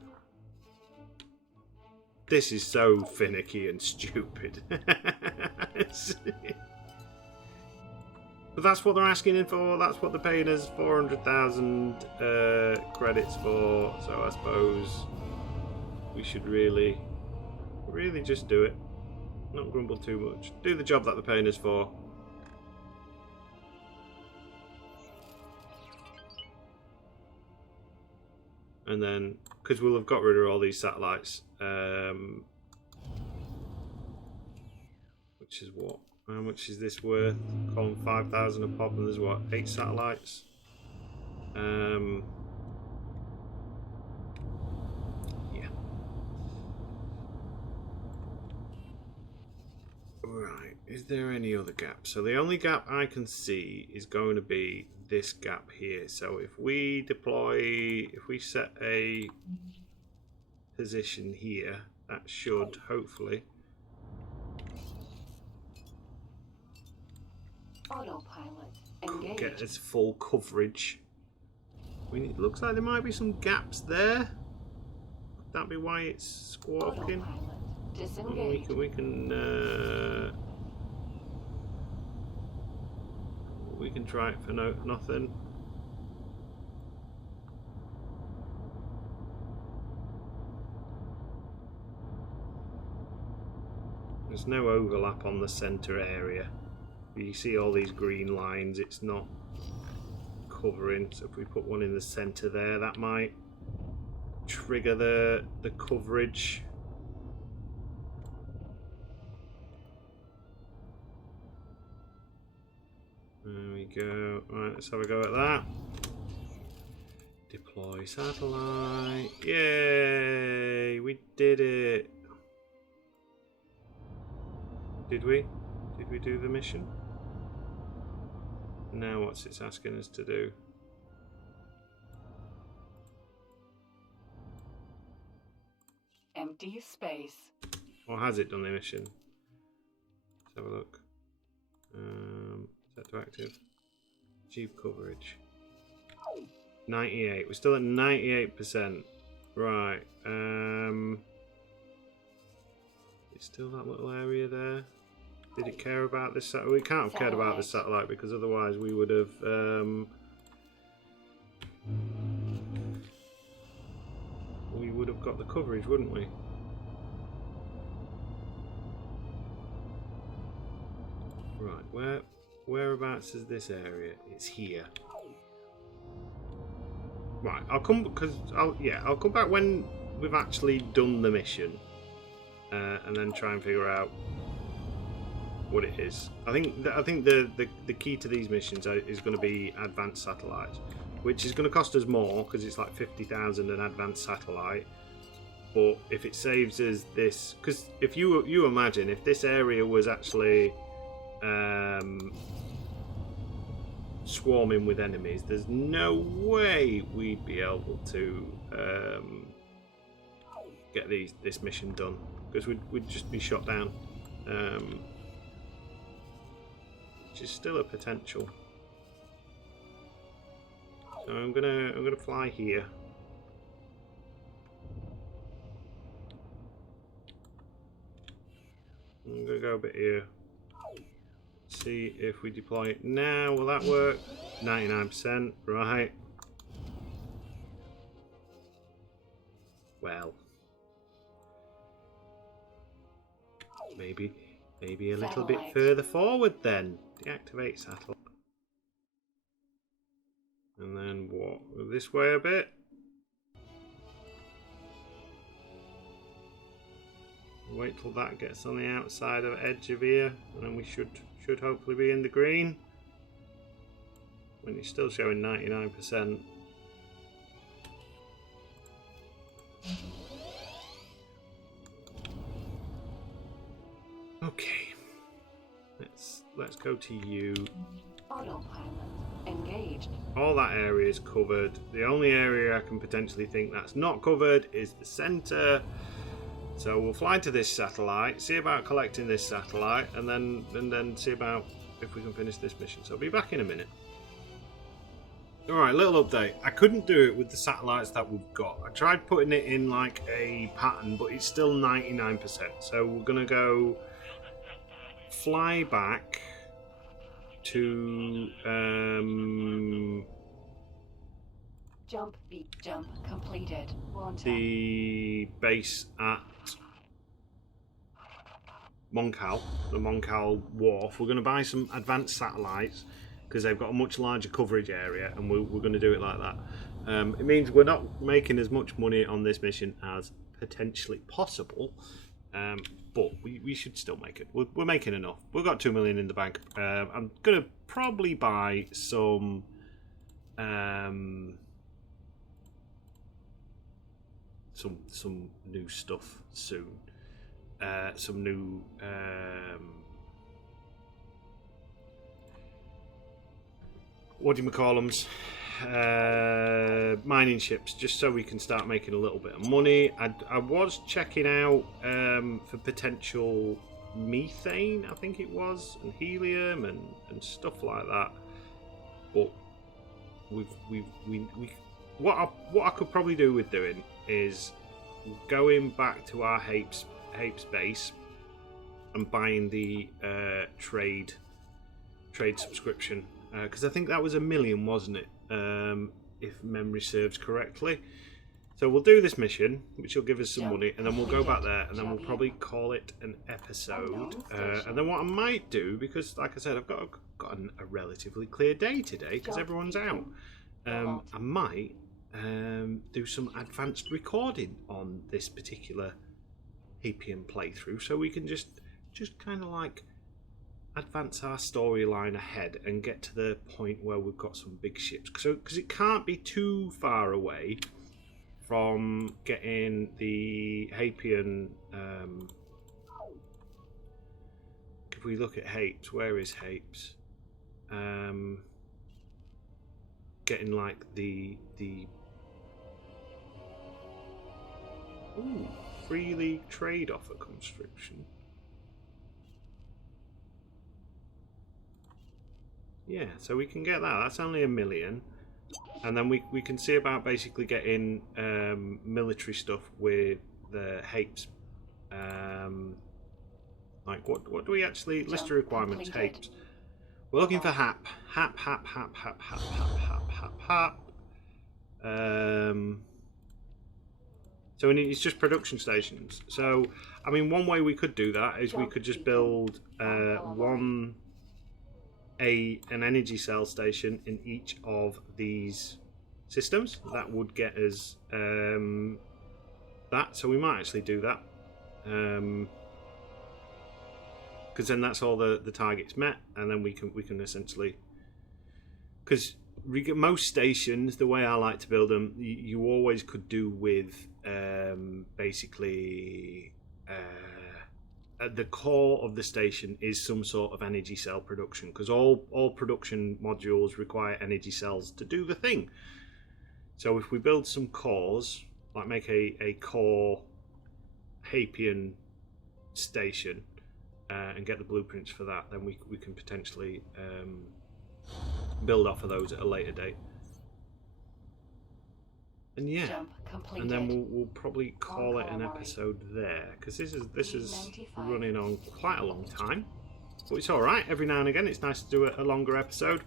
This is so finicky and stupid. But that's what they're asking in for. That's what they're paying us 400,000 credits for. So I suppose we should really just do it. Not grumble too much. Do the job that they're paying us for. And then, because we'll have got rid of all these satellites, which is what? How much is this worth? Calling 5,000 a pop, and there's what, 8 satellites? Yeah. Right. Is there any other gap? So the only gap I can see is going to be this gap here. So if we deploy, if we set a position here. That should hopefully. Autopilot engaged. Get us full coverage. Looks like there might be some gaps there. Could that be why it's squawking? Autopilot disengaged. We can try it for nothing. There's no overlap on the center area. You see all these green lines, it's not covering. So if we put one in the center there, that might trigger the coverage. There we go. Right, let's have a go at that. Deploy satellite. Yay! We did it. Did we? Did we do the mission? Now what's it's asking us to do? Empty space. Or has it done the mission? Let's have a look. Set to active. Achieve coverage. 98. We're still at 98%. Right. It's still that little area there. Did it care about this satellite? We can't have cared about the satellite because otherwise we would have got the coverage, wouldn't we? Right, whereabouts is this area? It's here. Right, I'll come back when we've actually done the mission, and then try and figure out what it is. I think the key to these missions is going to be advanced satellites, which is going to cost us more because it's like 50,000 an advanced satellite. But if it saves us this, because if you imagine if this area was actually swarming with enemies, there's no way we'd be able to get this mission done because we'd just be shot down. Which is still a potential. So I'm gonna fly here. I'm gonna go a bit here. See if we deploy it now. Will that work? 99%. Right. Well, maybe a little bit further forward then. Deactivate satellite. And then what? This way a bit. Wait till that gets on the outside of edge of here, and then we should hopefully be in the green. When it's still showing 99%. Okay. Let's go to you. Autopilot engaged. All that area is covered. The only area I can potentially think that's not covered is the center. So we'll fly to this satellite, see about collecting this satellite, and then see about if we can finish this mission. So I'll be back in a minute. Alright, little update. I couldn't do it with the satellites that we've got. I tried putting it in like a pattern, but it's still 99%. So we're going to go fly back to Jump completed. the base at Moncal, the Moncal Wharf. We're going to buy some advanced satellites because they've got a much larger coverage area, and we're going to do it like that. It means we're not making as much money on this mission as potentially possible, but we should still make it. We're making enough. We've got 2 million in the bank. I'm going to probably buy some new stuff soon. Some new what do you call them? mining ships just so we can start making a little bit of money. I was checking out for potential methane, I think it was, and helium and stuff like that. But what I could probably do with doing is going back to our Hapes base and buying the trade subscription, because I think that was 1 million, wasn't it? If memory serves correctly. So we'll do this mission, which will give us some money, and then we'll go back there, and then we'll probably call it an episode. And then what I might do, because like I said, I've got a relatively clear day today because everyone's out. I might do some advanced recording on this particular Hapian playthrough, so we can just kind of like advance our storyline ahead and get to the point where we've got some big ships. So because it can't be too far away from getting the Hapian. If we look at Hapes, where is Hapes? Getting like the freely trade offer conscription. Yeah, so we can get that. That's only 1 million. And then we can see about basically getting military stuff with the Hapes. Like what do we actually list of requirements? Hapes. We're looking for Hap. So it's just production stations. So I mean, one way we could do that is we could just build an energy cell station in each of these systems. That would get us that. So we might actually do that, because then that's all the targets met, and then we can essentially, because most stations, the way I like to build them, you always could do with basically. At the core of the station is some sort of energy cell production, because all production modules require energy cells to do the thing. So if we build some cores, like make a core Hapian station and get the blueprints for that, then we can potentially build off of those at a later date. And yeah, and then we'll probably call it an episode there, because this is running on quite a long time, but it's all right. Every now and again, it's nice to do a longer episode.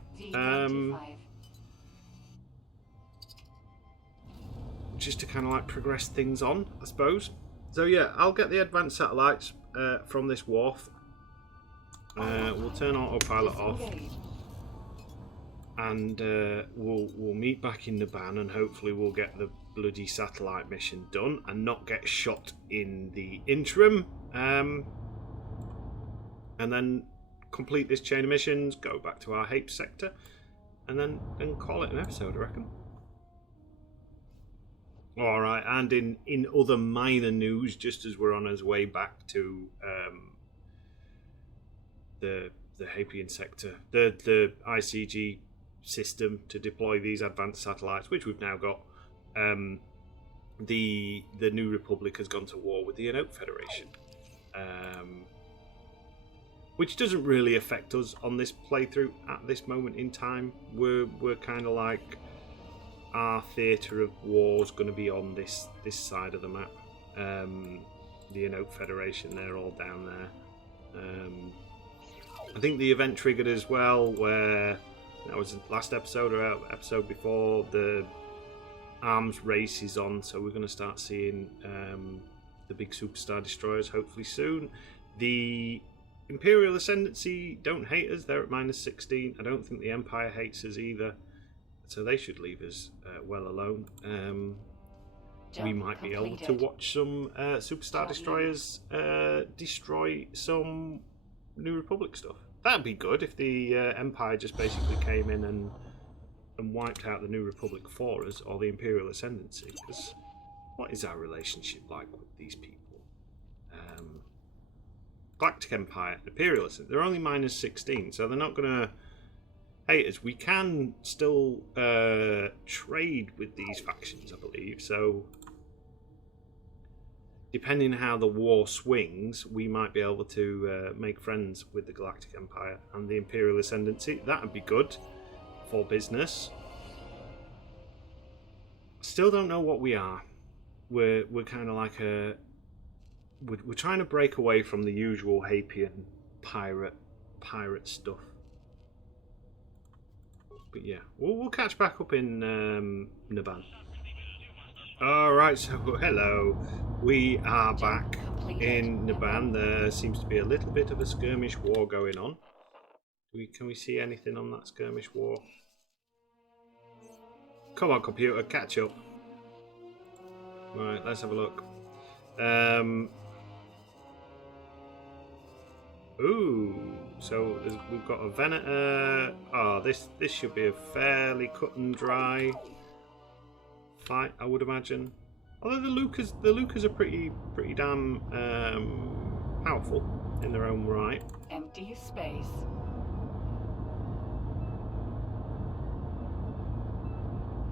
Just to kind of like progress things on, I suppose. So yeah, I'll get the advanced satellites from this wharf. We'll turn autopilot off. And we'll meet back in the ban, and hopefully we'll get the bloody satellite mission done and not get shot in the interim. And then complete this chain of missions, go back to our Hapes sector, and then call it an episode, I reckon. Alright, and in other minor news, just as we're on our way back to the Hapian sector, the ICG system to deploy these advanced satellites, which we've now got, the New Republic has gone to war with the Enoch Federation, which doesn't really affect us on this playthrough at this moment in time. We're kind of like, our theatre of war is going to be on this side of the map. The Enoch Federation, they're all down there. I think the event triggered as well, where that was the last episode or episode before, the arms race is on, so we're going to start seeing the big superstar destroyers hopefully soon. The Imperial Ascendancy don't hate us, they're at -16. I don't think the Empire hates us either, so they should leave us well alone. We might be able to watch some superstar destroyers destroy some New Republic stuff. That'd be good if the Empire just basically came in and wiped out the New Republic for us, or the Imperial Ascendancy, because what is our relationship like with these people? Galactic Empire, Imperial Ascendancy, they're only -16, so they're not going to haters. We can still trade with these factions, I believe. So, depending on how the war swings, we might be able to make friends with the Galactic Empire and the Imperial Ascendancy. That would be good for business. Still don't know what we are. We're kind of like a... We're trying to break away from the usual Hapian pirate stuff. But yeah, we'll catch back up in Naban. Alright, so hello. We are back in Naban. There seems to be a little bit of a skirmish war going on. Can we see anything on that skirmish war? Come on, computer, catch up. Right, let's have a look. Ooh, so we've got a Venator. Oh, this should be a fairly cut and dry fight, I would imagine. Although the Lucas are pretty damn powerful in their own right. Empty space.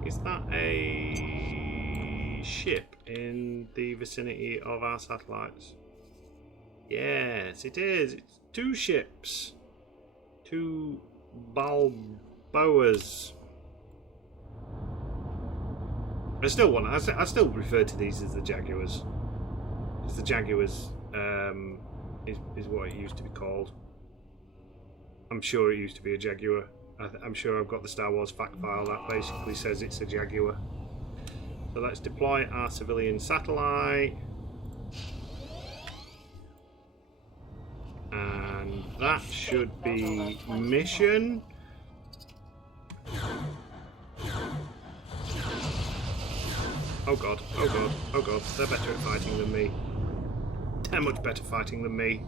Is that a ship in the vicinity of our satellites? Yes, it is. It's 2 ships. 2 Balboas. I still refer to these as the Jaguars. Because the Jaguars is what it used to be called. I'm sure it used to be a Jaguar. I'm sure I've got the Star Wars fact file that basically says it's a Jaguar. So let's deploy our civilian satellite. And that should be mission. Oh god, oh god, oh god, they're better at fighting than me. They're much better fighting than me.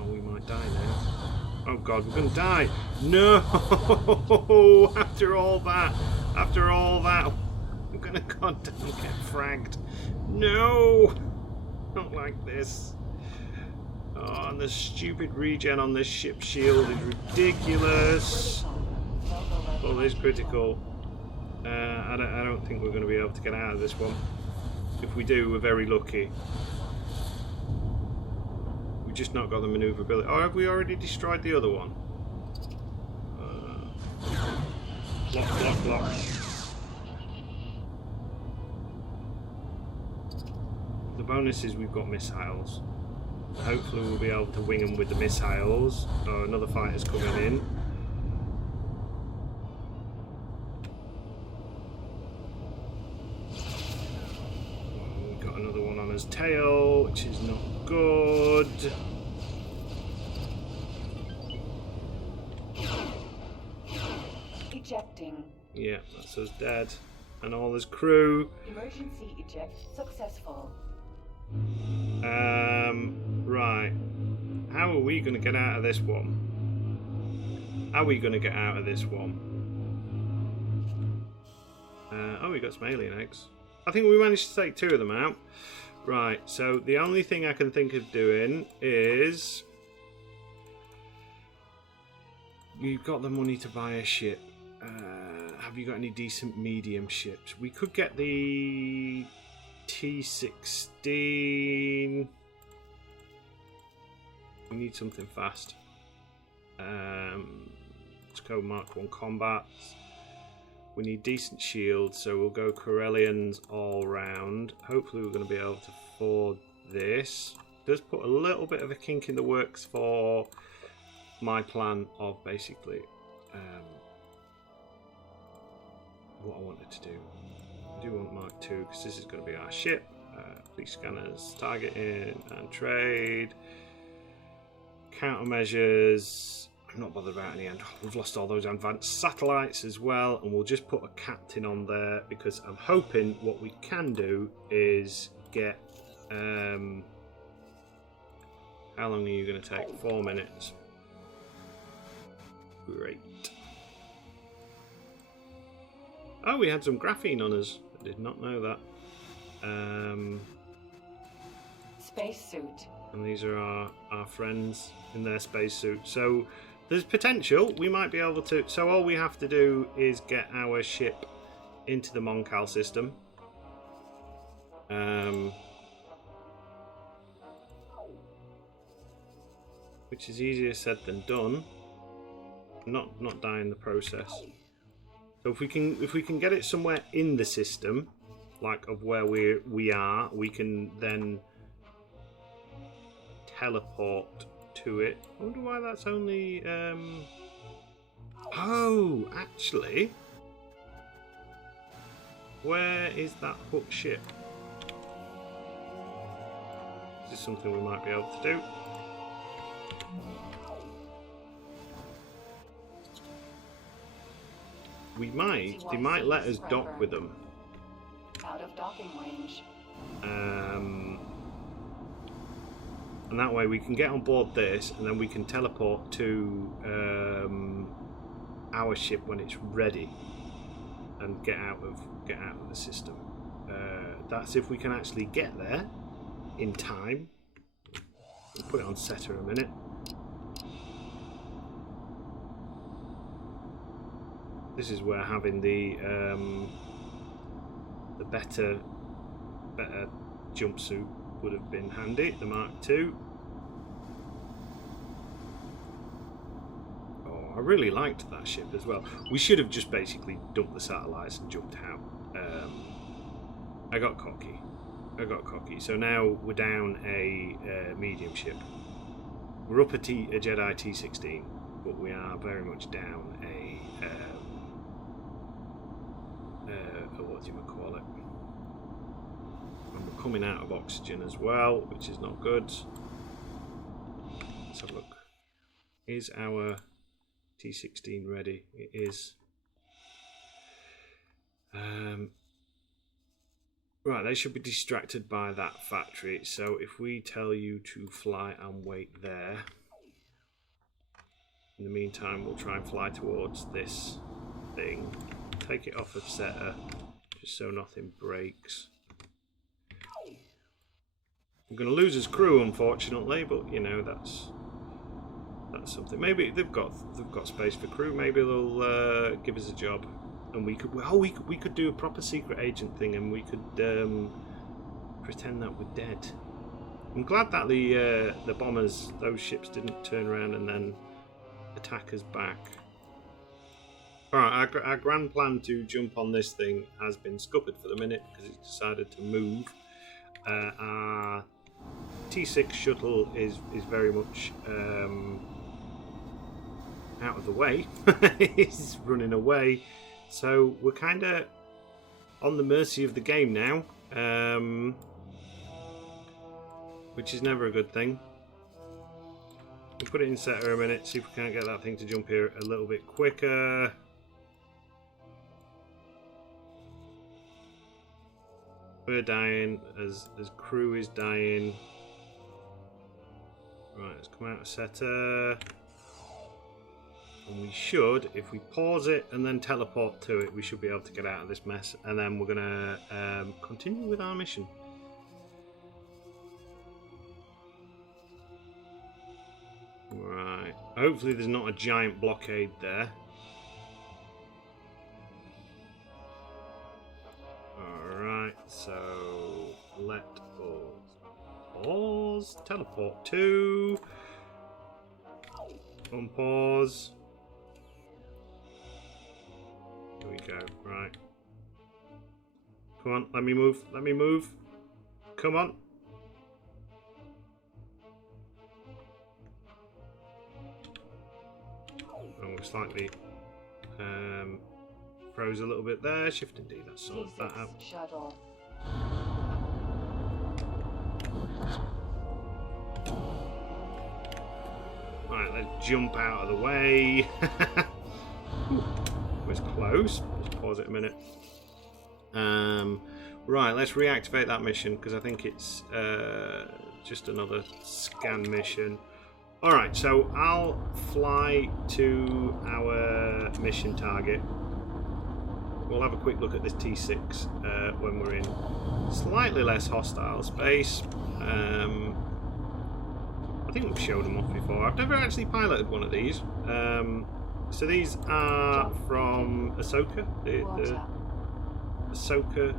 Oh, we might die now. Oh god, we're gonna die. No! After all that, I'm gonna goddamn get fragged. No! Not like this. Oh, and the stupid regen on this ship shield is ridiculous. Well, it is critical. I don't think we're going to be able to get out of this one. If we do, we're very lucky. We've just not got the maneuverability. Oh, have we already destroyed the other one? Block. The bonus is we've got missiles. Hopefully we'll be able to wing them with the missiles. Oh, another fighter's coming in. We've got another one on his tail, which is not good. Ejecting. Yeah, that's us dead. And all his crew. Emergency eject successful. Right. How are we going to get out of this one? Are we going to get out of this one? Oh, we got some alien eggs. I think we managed to take 2 of them out. Right, so the only thing I can think of doing is... You've got the money to buy a ship. Have you got any decent medium ships? We could get the T-16. We need something fast. Let's go Mark 1 combat. We need decent shields, so we'll go Corellians all round. Hopefully we're going to be able to afford this. It does put a little bit of a kink in the works for my plan of basically what I wanted to do. I do want Mark 2 because this is going to be our ship. Police scanners, targeting and trade. Countermeasures. I'm not bothered about any end. We've lost all those advanced satellites as well, and we'll just put a captain on there because I'm hoping what we can do is get. How long are you going to take? 4 minutes. Great. Oh, we had some graphene on us. I did not know that. Spacesuit And these are our friends in their spacesuit. So there's potential. We might be able to... So all we have to do is get our ship into the Moncal system. Which is easier said than done. Not die in the process. So if we can get it somewhere in the system, like of where we are, we can then teleport to it. I wonder why that's only oh, actually, where is that hook ship? This is something we might be able to do. They might let us dock with them. Out of docking range. And that way we can get on board this, and then we can teleport to our ship when it's ready, and get out of the system. That's if we can actually get there in time. We'll put it on setter a minute. This is where having the better jumpsuit would have been handy, the Mark II. Oh, I really liked that ship as well. We should have just basically dumped the satellites and jumped out. I got cocky. So now we're down a medium ship. We're up a Jedi T-16, but we are very much down a what do you call it? And we're coming out of oxygen as well, which is not good. Let's have a look. Is our T-16 ready? It is. Right, they should be distracted by that factory. So if we tell you to fly and wait there, in the meantime we'll try and fly towards this thing. Take it off of setter, just so nothing breaks. I'm going to lose his crew, unfortunately, but you know that's something. Maybe they've got space for crew. Maybe they'll give us a job, and we could do a proper secret agent thing, and we could pretend that we're dead. I'm glad that the bombers, those ships, didn't turn around and then attack us back. Alright, our grand plan to jump on this thing has been scuppered for the minute because it's decided to move. Our T6 shuttle is very much out of the way. It's running away. So we're kind of on the mercy of the game now, which is never a good thing. We'll put it in setter a minute, see if we can't get that thing to jump here a little bit quicker. We're dying as crew is dying. Right, let's come out of setter. And we should, if we pause it and then teleport to it, we should be able to get out of this mess. And then we're going to continue with our mission. Right, hopefully there's not a giant blockade there. Alright, so let us pause, teleport to, unpause. Here we go, right. Come on, let me move. Come on. Oh, we're slightly froze a little bit there. Shift and D, that sorts that out. Shuttle. Right, let's jump out of the way. It was close. Let's pause it a minute. Right, let's reactivate that mission because I think it's just another scan mission. Alright, so I'll fly to our mission target. We'll have a quick look at this T6 when we're in slightly less hostile space. I think we've showed them off before. I've never actually piloted one of these. So these are from Ahsoka, the Ahsoka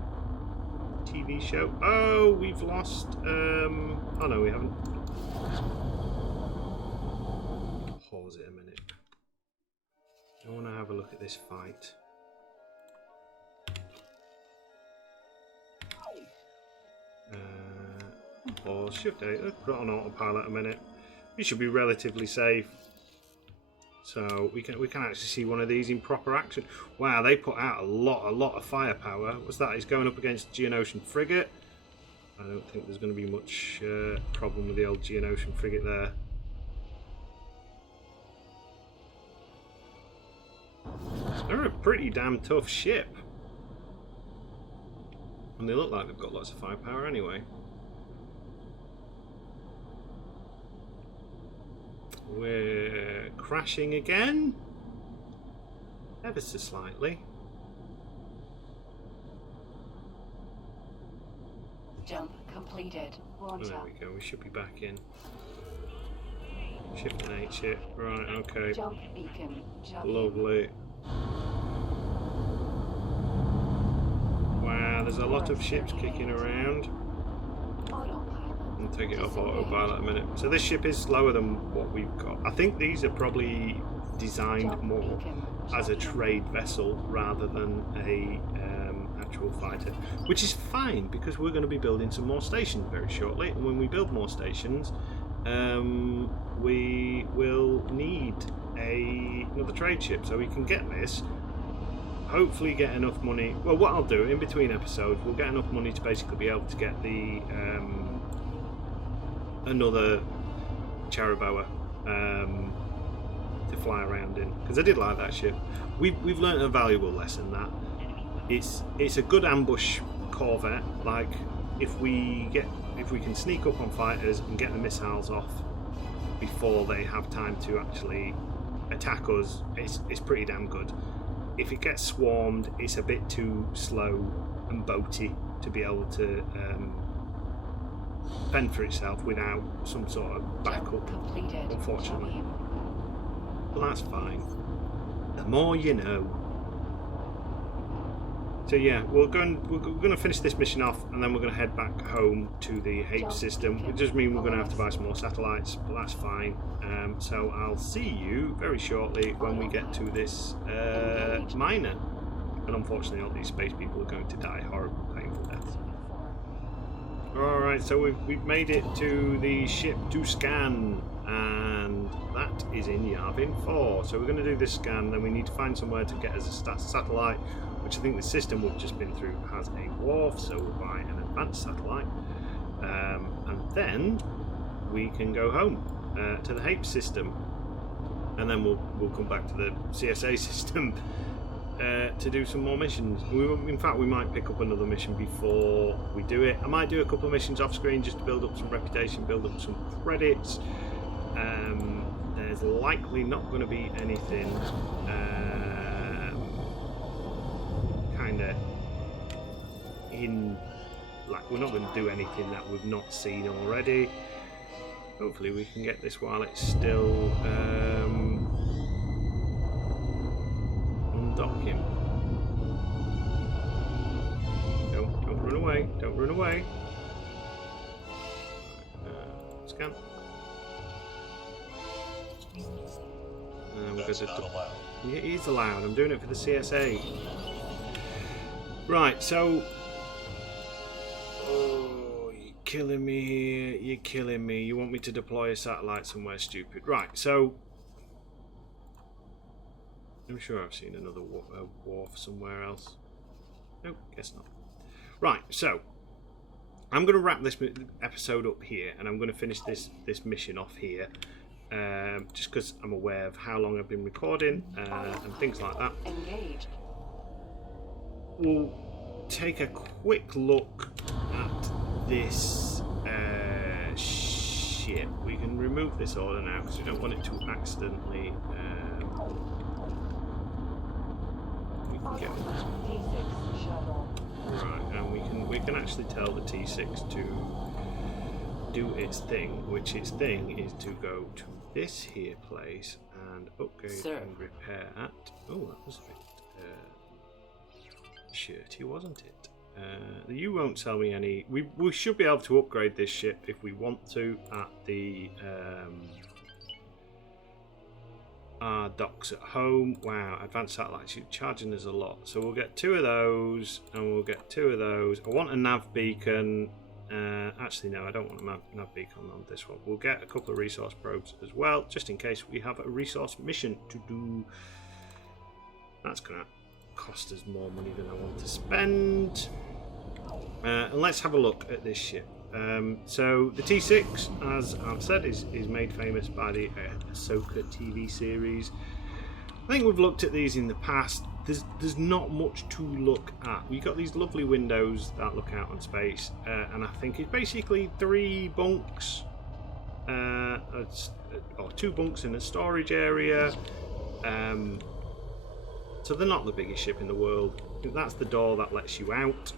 TV show. Oh, we've lost. Oh no, we haven't. Pause it a minute. I want to have a look at this fight. Pause, shift 8, let's put it on autopilot a minute. We should be relatively safe. So we can actually see one of these in proper action. Wow, they put out a lot of firepower. What's that? He's going up against Geonosian frigate. I don't think there's going to be much problem with the old Geonosian frigate there. They're a pretty damn tough ship. And they look like they've got lots of firepower anyway. We're crashing again. Ever so slightly. Jump completed. Launch There up. we go, we should be back in. Shift and 8 ship. Right, okay. Jump beacon. Jump. Lovely. Wow, there's a lot of ships kicking around. I'll take it off autopilot a minute. So this ship is slower than what we've got. I think these are probably designed more as a trade vessel rather than a actual fighter, which is fine because we're going to be building some more stations very shortly, and when we build more stations we will need another trade ship, so we can get this, hopefully get enough money. Well, what I'll do in between episodes, we'll get enough money to basically be able to get the another Charaboa to fly around in, because I did like that ship. We've learned a valuable lesson that it's a good ambush corvette. Like if we can sneak up on fighters and get the missiles off before they have time to actually attack us, it's pretty damn good. If it gets swarmed, it's a bit too slow and boaty to be able to fend for itself without some sort of backup, unfortunately. But that's fine. The more you know. So yeah, we're going to finish this mission off, and then we're going to head back home to the Hapes system. It does mean we're going to have to buy some more satellites, but that's fine. So I'll see you very shortly when we get to this miner. And unfortunately, all these space people are going to die horrible, painful deaths. Alright, so we've made it to the ship to scan, and that is in Yavin 4. So we're going to do this scan, then we need to find somewhere to get us a satellite, which I think the system we've just been through has a wharf, so we'll buy an advanced satellite. And then we can go home to the Hapes system, and then we'll come back to the CSA system to do some more missions. In fact, we might pick up another mission before we do it. I might do a couple of missions off screen just to build up some reputation, build up some credits. There's likely not going to be anything kind of in, like, we're not going to do anything that we've not seen already. Hopefully we can get this while it's still undocking. Don't run away, don't run away. Scan. That's not allowed. Yeah, it is allowed. I'm doing it for the CSA. Right, so... Oh, you're killing me here. You're killing me. You want me to deploy a satellite somewhere stupid. Right, so... I'm sure I've seen another wharf somewhere else. Nope, guess not. Right, so... I'm going to wrap this episode up here, and I'm going to finish this mission off here. Just because I'm aware of how long I've been recording and things like that. Engaged. We'll take a quick look at this ship. We can remove this order now because we don't want it to accidentally. We can get right, and we can actually tell the T6 to do its thing, which its thing is to go to this here place and upgrade Sir. and repair at. Oh, that was a bit shirty, wasn't it? You won't sell me any. We should be able to upgrade this ship if we want to at the our docks at home. Wow, advanced satellites, you're charging us a lot. So we'll get 2 of those, and we'll get 2 of those. I want a nav beacon. Actually, no, I don't want a nav beacon on this one. We'll get a couple of resource probes as well, just in case we have a resource mission to do. That's going to cost us more money than I want to spend. And let's have a look at this ship. So the T6, as I've said, is made famous by the Ahsoka TV series. I think we've looked at these in the past. There's not much to look at. We've got these lovely windows that look out on space, and I think it's basically 3 bunks, or 2 bunks in a storage area. So they're not the biggest ship in the world. I think that's the door that lets you out.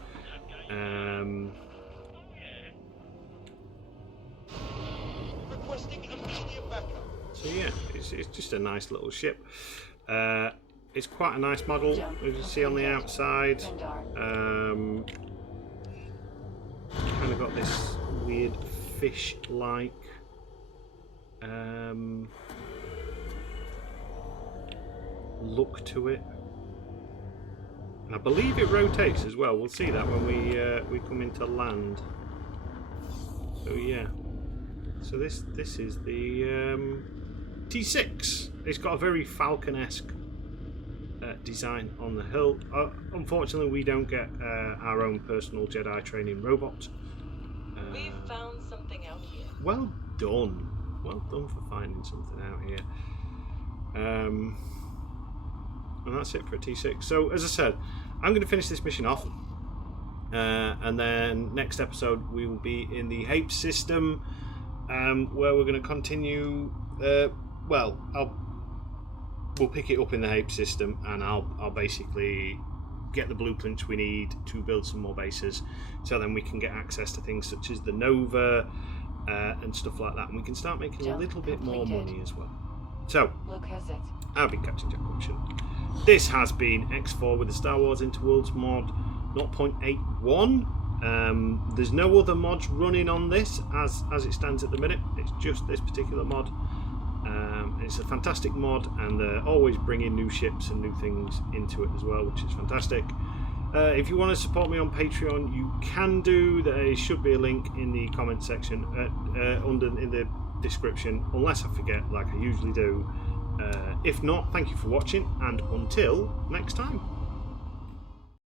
Requesting immediate backup. So yeah, it's just a nice little ship. It's quite a nice model, as you see on the outside. Kind of got this weird fish-like look to it. And I believe it rotates as well. We'll see that when we come into land. So yeah. So this is the T6. It's got a very Falcon-esque design on the hull. Unfortunately, we don't get our own personal Jedi training robot. We've found something out here. Well done. Well done for finding something out here. And that's it for a T6. So, as I said, I'm going to finish this mission off. And then next episode, we will be in the Hapes system, where we're going to continue. We'll pick it up in the Hapes system, and I'll basically get the blueprints we need to build some more bases, so then we can get access to things such as the Nova and stuff like that, and we can start making a little bit more money as well. So, I've been Captain Jack Function. This has been X4 with the Star Wars Interworlds mod 0.81. There's no other mods running on this as it stands at the minute. It's just this particular mod. It's a fantastic mod, and they're always bringing new ships and new things into it as well, which is fantastic. If you want to support me on Patreon, you can do. There should be a link in the comment section in the description, unless I forget, like I usually do. If not, thank you for watching, and until next time.